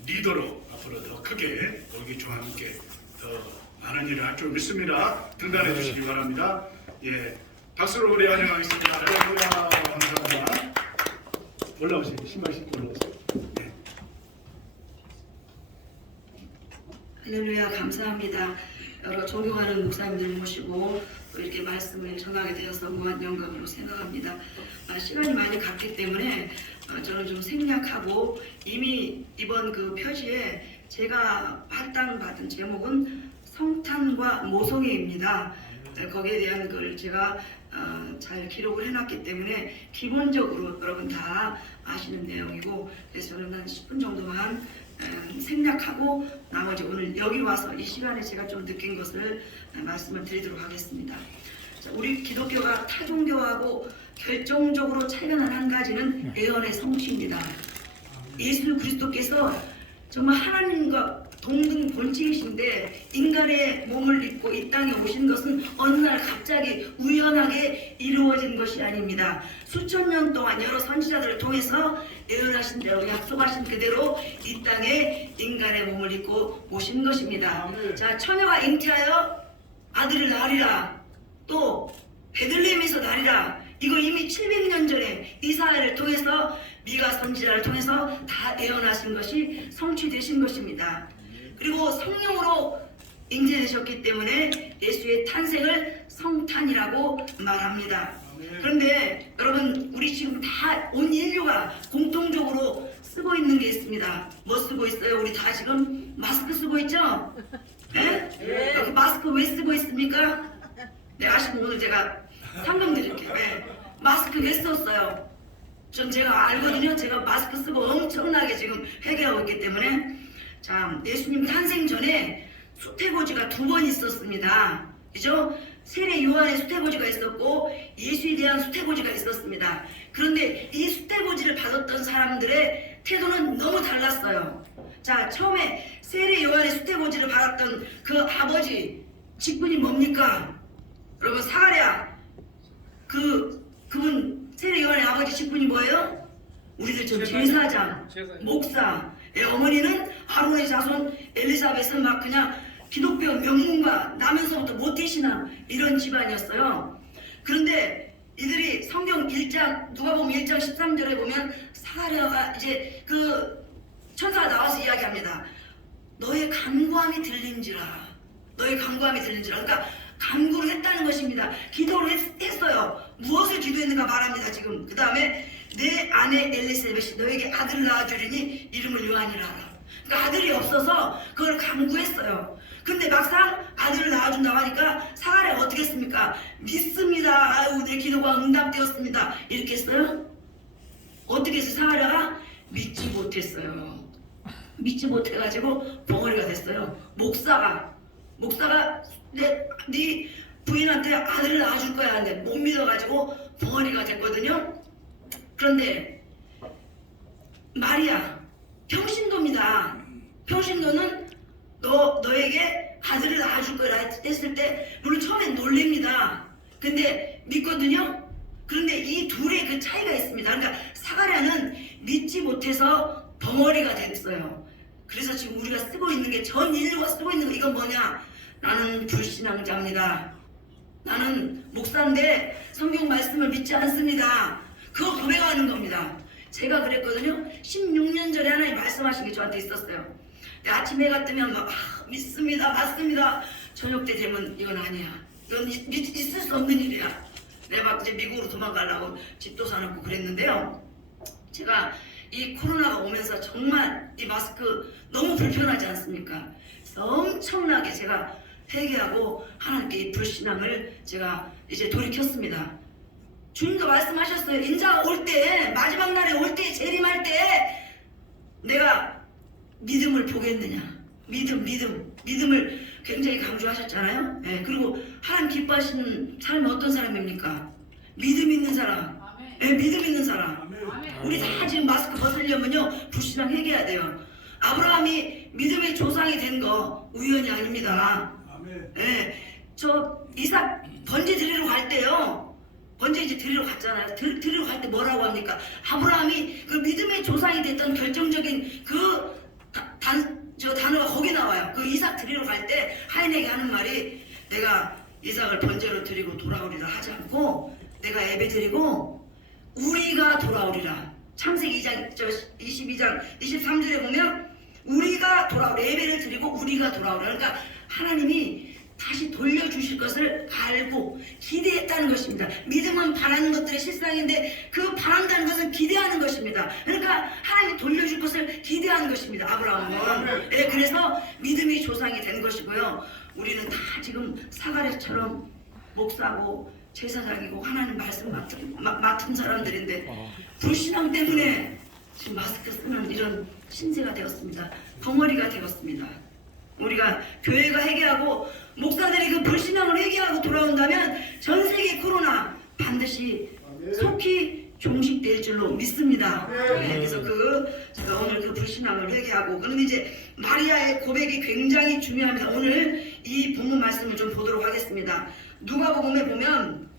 리더로 앞으로 더 크게 놀기주와 함께 더 많은 일을 할 줄 믿습니다. 등단해 주시기 바랍니다. 박수로 우리 환영하겠습니다. 할렐루야. 감사합니다. 올라오세요. 신발 신고 올라오세요. 할렐루야. 감사합니다. 여러 존경하는 목사님들 모시고 또 이렇게 말씀을 전하게 되어서 무한 영광으로 생각합니다. 시간이 많이 갔기 때문에 저는 좀 생략하고 이미 이번 그 표지에 제가 할당받은 제목은 성탄과 모성애입니다. 거기에 대한 걸 제가 잘 기록을 해놨기 때문에 기본적으로 여러분 다 아시는 내용이고 그래서 저는 한 10분 정도만 생략하고 나머지 오늘 여기 와서 이 시간에 제가 좀 느낀 것을 말씀을 드리도록 하겠습니다. 자, 우리 기독교가 타종교하고 결정적으로 차이가 한 가지는 예언의 성취입니다. 예수 그리스도께서 정말 하나님과 동등 본체이신데 인간의 몸을 입고 이 땅에 오신 것은 어느 날 갑자기 우연하게 이루어진 것이 아닙니다. 수천 년 동안 여러 선지자들을 통해서 예언하신 대로 약속하신 그대로 이 땅에 인간의 몸을 입고 오신 것입니다. 자, 처녀가 잉태하여 아들을 낳으리라. 또 베들레헴에서 나리라. 이거 이미 700년 전에 이사야를 통해서 미가 선지자를 통해서 다 예언하신 것이 성취되신 것입니다. 그리고 성령으로 인재되셨기 때문에 예수의 탄생을 성탄이라고 말합니다. 그런데 여러분, 우리 지금 다 온 인류가 공통적으로 쓰고 있는 게 있습니다. 뭐 쓰고 있어요? 우리 다 지금 마스크 쓰고 있죠? 네? 그 마스크 왜 쓰고 있습니까? 네, 아시면 오늘 제가 상금 드릴게요. 네. 마스크 왜 썼어요? 좀 제가 알거든요. 제가 마스크 쓰고 엄청나게 지금 해결하고 있기 때문에. 자, 예수님 탄생 전에 수태고지가 2번 있었습니다. 그죠? 세례 요한의 수태고지가 있었고 예수에 대한 수태고지가 있었습니다. 그런데 이 수태고지를 받았던 사람들의 태도는 너무 달랐어요. 자, 처음에 세례 요한의 수태고지를 받았던 그 아버지 직분이 뭡니까? 여러분, 사가랴 그분 세례 요한의 아버지 직분이 뭐예요? 우리들 좀 제사장, 목사. 어머니는 아론의 자손 엘리사벳은 막 그냥 기독교 명문가, 나면서부터 모태신앙 이런 집안이었어요. 그런데 이들이 성경 1장 누가복음 1장 13절에 보면 사가랴가 이제 그 천사가 나와서 이야기합니다. 너의 간구함이 들린지라. 너의 간구함이 들린지라. 그러니까 간구를 했다는 것입니다. 기도를 했어요. 무엇을 기도했는가 말합니다. 지금 그 다음에 내 아내 엘리사벳이 너에게 아들을 낳아주리니 이름을 요한이라 하라. 그러니까 아들이 없어서 그걸 간구했어요. 근데 막상 아들을 낳아준다고 하니까 사가랴가 어떻게 했습니까? 믿습니다. 아유, 내 기도가 응답되었습니다. 이렇게 했어요? 어떻게 해서 사가랴가 믿지 못했어요. 믿지 못해가지고 벙어리가 됐어요. 목사가 네 부인한테 아들을 낳아줄 거야 하는데 못 믿어가지고 벙어리가 됐거든요. 그런데 마리아 평신도입니다. 평신도는 너에게 아들을 낳아줄 거라 했을 때 물론 처음엔 놀랍니다. 근데 믿거든요. 그런데 이 둘의 그 차이가 있습니다. 그러니까 사가랴는 믿지 못해서 벙어리가 됐어요. 그래서 지금 우리가 쓰고 있는 게 전 인류가 쓰고 있는 거 이건 뭐냐? 나는 불신앙자입니다. 나는 목사인데 성경 말씀을 믿지 않습니다. 그거 고백하는 겁니다. 제가 그랬거든요. 16년 전에 하나님 말씀하신 게 저한테 있었어요. 아침에 해가 뜨면 막 믿습니다, 맞습니다. 저녁 때 되면 이건 아니야. 이건 있을 수 없는 일이야. 내가 막 이제 미국으로 도망가려고 집도 사놓고 그랬는데요. 제가 이 코로나가 오면서 정말 이 마스크 너무 불편하지 않습니까? 그래서 엄청나게 제가 회개하고 하나님께 이 불신앙을 제가 이제 돌이켰습니다. 주님도 말씀하셨어요. 인자가 올 때, 마지막 날에 올 때, 재림할 때 내가 믿음을 보겠느냐. 믿음을 굉장히 강조하셨잖아요. 네, 그리고 하나님 기뻐하시는 사람이 어떤 사람입니까? 믿음 있는 사람. 네, 믿음 있는 사람. 우리 다 지금 마스크 벗으려면요 불신앙 회개해야 돼요. 아브라함이 믿음의 조상이 된 거 우연이 아닙니다. 네, 저 이삭 번제 드리러 갈 때요. 번제 이제 드리러 갔잖아요. 드리러 갈 때 뭐라고 합니까? 아브라함이 그 믿음의 조상이 됐던 결정적인 그 단어가 거기 나와요. 그 이삭 드리러 갈 때 하인에게 하는 말이 내가 이삭을 번제로 드리고 돌아오리라 하지 않고 내가 예배 드리고 우리가 돌아오리라. 창세기 2장 22장 23절에 보면 우리가 돌아오리라. 예배를 드리고 우리가 돌아오리라. 그러니까 하나님이 다시 돌려주실 것을 알고 기대했다는 것입니다. 믿음은 바라는 것들의 실상인데 그 바란다는 것은 기대하는 것입니다. 그러니까 하나님이 돌려줄 것을 기대하는 것입니다. 아브라함은. 네, 그래서 믿음이 조상이 된 것이고요. 우리는 다 지금 사가랴처럼 목사고 제사장이고 하나님 말씀 맡은 사람들인데 불신앙 때문에 지금 마스크 쓰는 이런 신세가 되었습니다. 벙어리가 되었습니다. 우리가 교회가 회개하고 목사들이 그 불신앙을 회개하고 돌아온다면 전 세계 코로나 반드시 속히 종식될 줄로 믿습니다. 네, 그래서 제가 오늘 그 불신앙을 회개하고 그런데 이제 마리아의 고백이 굉장히 중요합니다. 오늘 이 본문 말씀을 좀 보도록 하겠습니다. 누가복음에 보면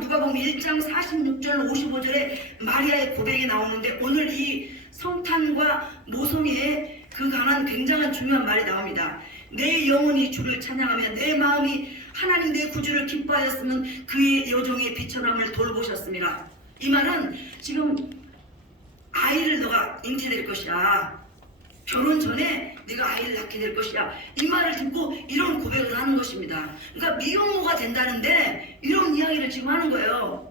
누가복음 1장 46절 55절에 마리아의 고백이 나오는데 오늘 이 성탄과 모성애에 그 관한 굉장한 중요한 말이 나옵니다. 내 영혼이 주를 찬양하며 내 마음이 하나님 내 구주를 기뻐하였으면 그의 여종의 비천함을 돌보셨습니다. 이 말은 지금 아이를 너가 잉태될 것이야. 결혼 전에 네가 아이를 낳게 될 것이야. 이 말을 듣고 이런 고백을 하는 것입니다. 그러니까 미혼모가 된다는데 이런 이야기를 지금 하는 거예요.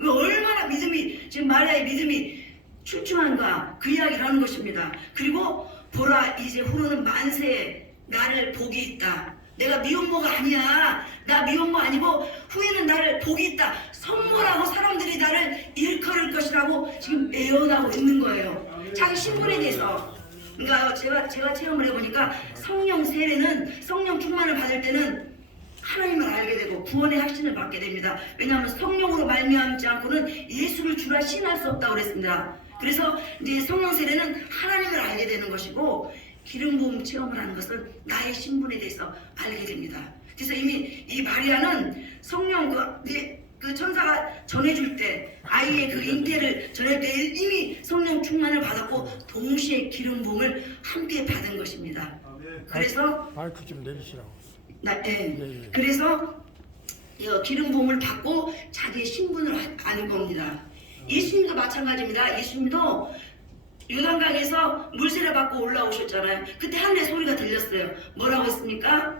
얼마나 믿음이 지금 마리아의 믿음이 출중한가 그 이야기를 하는 것입니다. 그리고 보라 이제 후로는 만세에 나를 복이 있다. 내가 미혼모가 아니야. 나 미혼모 아니고 후에는 나를 복이 있다. 선물하고 사람들이 나를 일컬을 것이라고 지금 예언하고 있는 거예요. 자기 신분에 대해서. 그러니까 제가 체험을 해보니까 성령 세례는 성령 충만을 받을 때는 하나님을 알게 되고 구원의 확신을 받게 됩니다. 왜냐하면 성령으로 말미암지 않고는 예수를 주라 신할 수 없다고 그랬습니다. 그래서 이제 성령 세례는 하나님을 알게 되는 것이고 기름 부음 체험을 하는 것은 나의 신분에 대해서 알게 됩니다. 그래서 이미 이 마리아는 성령 그 천사가 전해줄 때 아이의 그 잉태를 전할 때 이미 성령 충만을 받았고 동시에 기름 부음을 함께 받은 것입니다. 그래서 마이크 좀 내리시라고. 그래서 기름 부음을 받고 자기의 신분을 아는 겁니다. 예수님도 마찬가지입니다. 예수님도 요단강에서 물세례 받고 올라오셨잖아요. 그때 하늘의 소리가 들렸어요. 뭐라고 했습니까?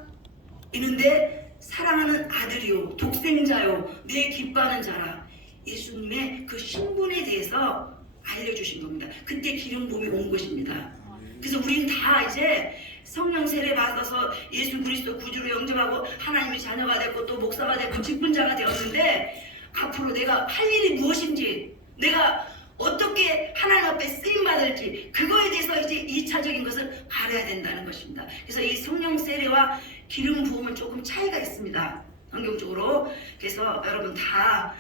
이는데 사랑하는 아들이요 독생자요 내 기뻐하는 자라. 예수님의 그 신분에 대해서 알려주신 겁니다. 그때 기름 부음이 온 것입니다. 그래서 우리는 다 이제 성령 세례 받아서 예수 그리스도 구주로 영접하고 하나님의 자녀가 됐고 또 목사가 됐고 직분자가 되었는데 앞으로 내가 할 일이 무엇인지 내가 어떻게 하나님 앞에 쓰임받을지 그거에 대해서 이제 2차적인 것을 알아야 된다는 것입니다. 그래서 이 성령 세례와 기름 부음은 조금 차이가 있습니다. 성경적으로. 그래서 여러분 다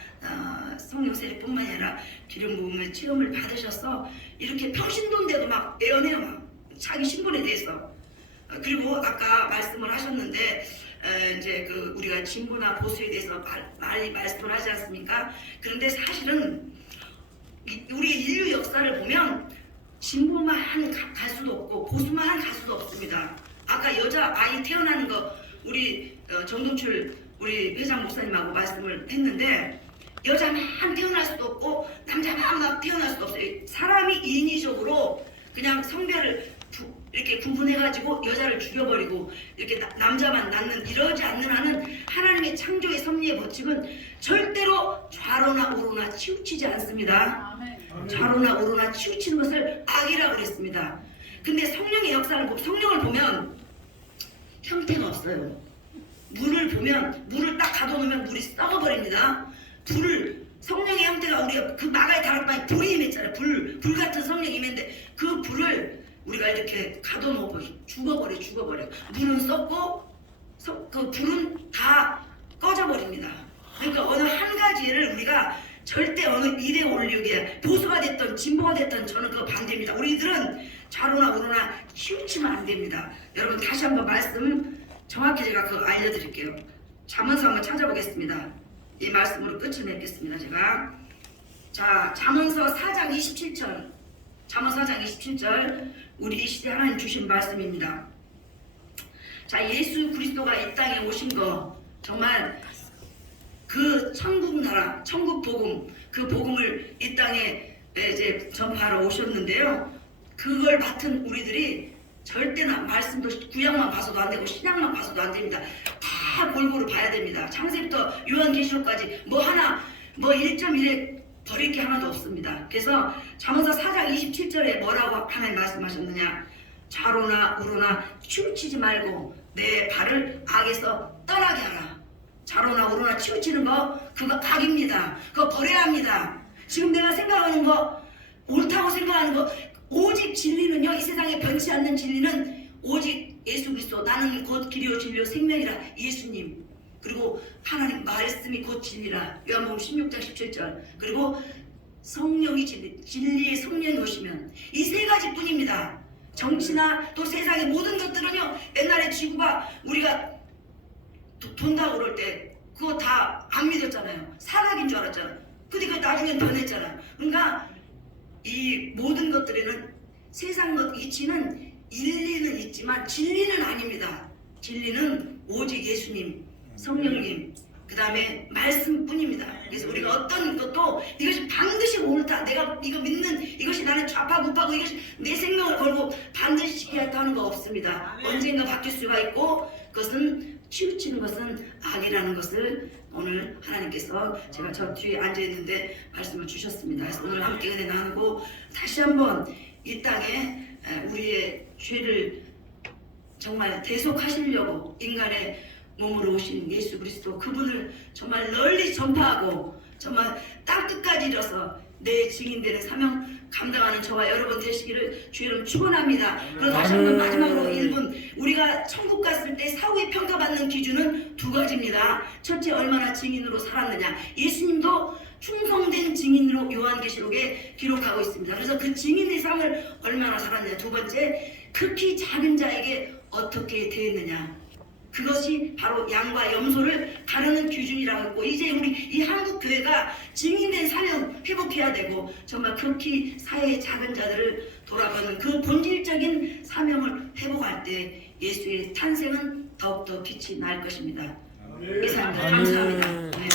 성령 세례뿐만 아니라 기름 부음의 체험을 받으셔서 이렇게 평신도인데도 막 예언해요. 막 자기 신분에 대해서. 그리고 아까 말씀을 하셨는데 이제 그 우리가 진보나 보수에 대해서 많이 말씀을 하지 않습니까? 그런데 사실은 우리 인류 역사를 보면 진보만 갈 수도 없고 보수만 갈 수도 없습니다. 아까 여자 아이 태어나는 거 우리 정동출 우리 회장 목사님하고 말씀을 했는데 여자만 태어날 수도 없고 남자만 막 태어날 수도 없어요. 사람이 인위적으로 그냥 성별을 이렇게 구분해가지고 여자를 죽여버리고 이렇게 남자만 낳는 이러지 않는 한은 하나님의 창조의 섭리의 법칙은 절대로 좌로나 우로나 치우치지 않습니다. 좌로나 우로나 치우치는 것을 악이라고 그랬습니다. 근데 성령의 역사를 성령을 보면 형태가 없어요. 물을 보면 물을 딱 가둬놓으면 물이 썩어버립니다. 성령의 형태가 우리가 그 마가의 다락방에 불이 임했잖아요. 불 같은 성령이 임했는데 그 불을 우리가 이렇게 가둬놓고 죽어버려. 물은 썩고 그 불은 다 꺼져버립니다. 그러니까 어느 한 가지를 우리가 절대 어느 이데올리기에 보수가 됐던 진보가 됐던 저는 그거 반대입니다. 우리들은 좌로나 우로나 치우치면 안 됩니다. 여러분 다시 한번 말씀 정확히 제가 그거 알려드릴게요. 잠언서 한번 찾아보겠습니다. 이 말씀으로 끝을 맺겠습니다. 제가 자 잠언서 4장 27절 잠언서 4장 27절 우리 이 시대 하나님 주신 말씀입니다. 자 예수 그리스도가 이 땅에 오신 거 정말 그 천국 나라 천국 복음 그 복음을 이 땅에 이제 전파하러 오셨는데요. 그걸 맡은 우리들이 절대나 말씀도 구약만 봐서도 안 되고 신약만 봐서도 안 됩니다. 다 골고루 봐야 됩니다. 창세부터 요한계시록까지 뭐 1.1에 버릴 게 하나도 없습니다. 그래서 잠언서 4장 27절에 뭐라고 하나님 말씀하셨느냐? 좌로나 우로나 치우치지 말고 내 발을 악에서 떠나게 하라. 좌로나 우로나 치우치는 거 그거 악입니다. 그거 버려야 합니다. 지금 내가 생각하는 거 옳다고 생각하는 거 오직 진리는요 이 세상에 변치 않는 진리는 오직 예수 그리스도 나는 곧 길이요 진리요 생명이라 예수님 그리고 하나님 말씀이 곧 진리라 요한복음 16장 17절 그리고 성령이 진리의 성령이 오시면 이 세 가지 뿐입니다. 정치나 또 세상의 모든 것들은요 옛날에 지구가 우리가 돈다고 그럴 때 그거 다 안 믿었잖아요. 사각인 줄 알았잖아요. 근데 그거 나중엔 변했잖아요. 그러니까 이 모든 것들에는 세상 것 이치는 일리는 있지만 진리는 아닙니다. 진리는 오직 예수님, 성령님, 그 다음에 말씀뿐입니다. 그래서 우리가 어떤 것도 이것이 반드시 옳다, 내가 이거 믿는 이것이 나는 좌파우파고 이것이 내 생명을 걸고 반드시 지켜야 한다는 거 없습니다. 언젠가 바뀔 수가 있고 그것은 치우치는 것은 악이라는 것을 오늘 하나님께서 제가 저 뒤에 앉아있는데 말씀을 주셨습니다. 그래서 오늘 함께 은혜 나누고 다시 한번 이 땅에 우리의 죄를 정말 대속하시려고 인간의 몸으로 오신 예수 그리스도 그분을 정말 널리 전파하고 정말 땅끝까지 이뤄서 내 증인되는 사명 감당하는 저와 여러분 되시기를 주의 이름 축원합니다. 그리고 다시 한번 마지막으로 1분 우리가 천국 갔을 때 사후에 평가받는 기준은 두 가지입니다. 첫째 얼마나 증인으로 살았느냐. 예수님도 충성된 증인으로 요한계시록에 기록하고 있습니다. 그래서 그 증인의 삶을 얼마나 살았느냐. 두 번째 극히 작은 자에게 어떻게 대했느냐. 그것이 바로 양과 염소를 가르는 기준이라고 했고 이제 우리 이 한국 교회가 증인된 사명 회복해야 되고 정말 극히 사회의 작은 자들을 돌아보는 그 본질적인 사명을 회복할 때 예수의 탄생은 더욱더 빛이 날 것입니다. 이상입니다. 감사합니다. 네.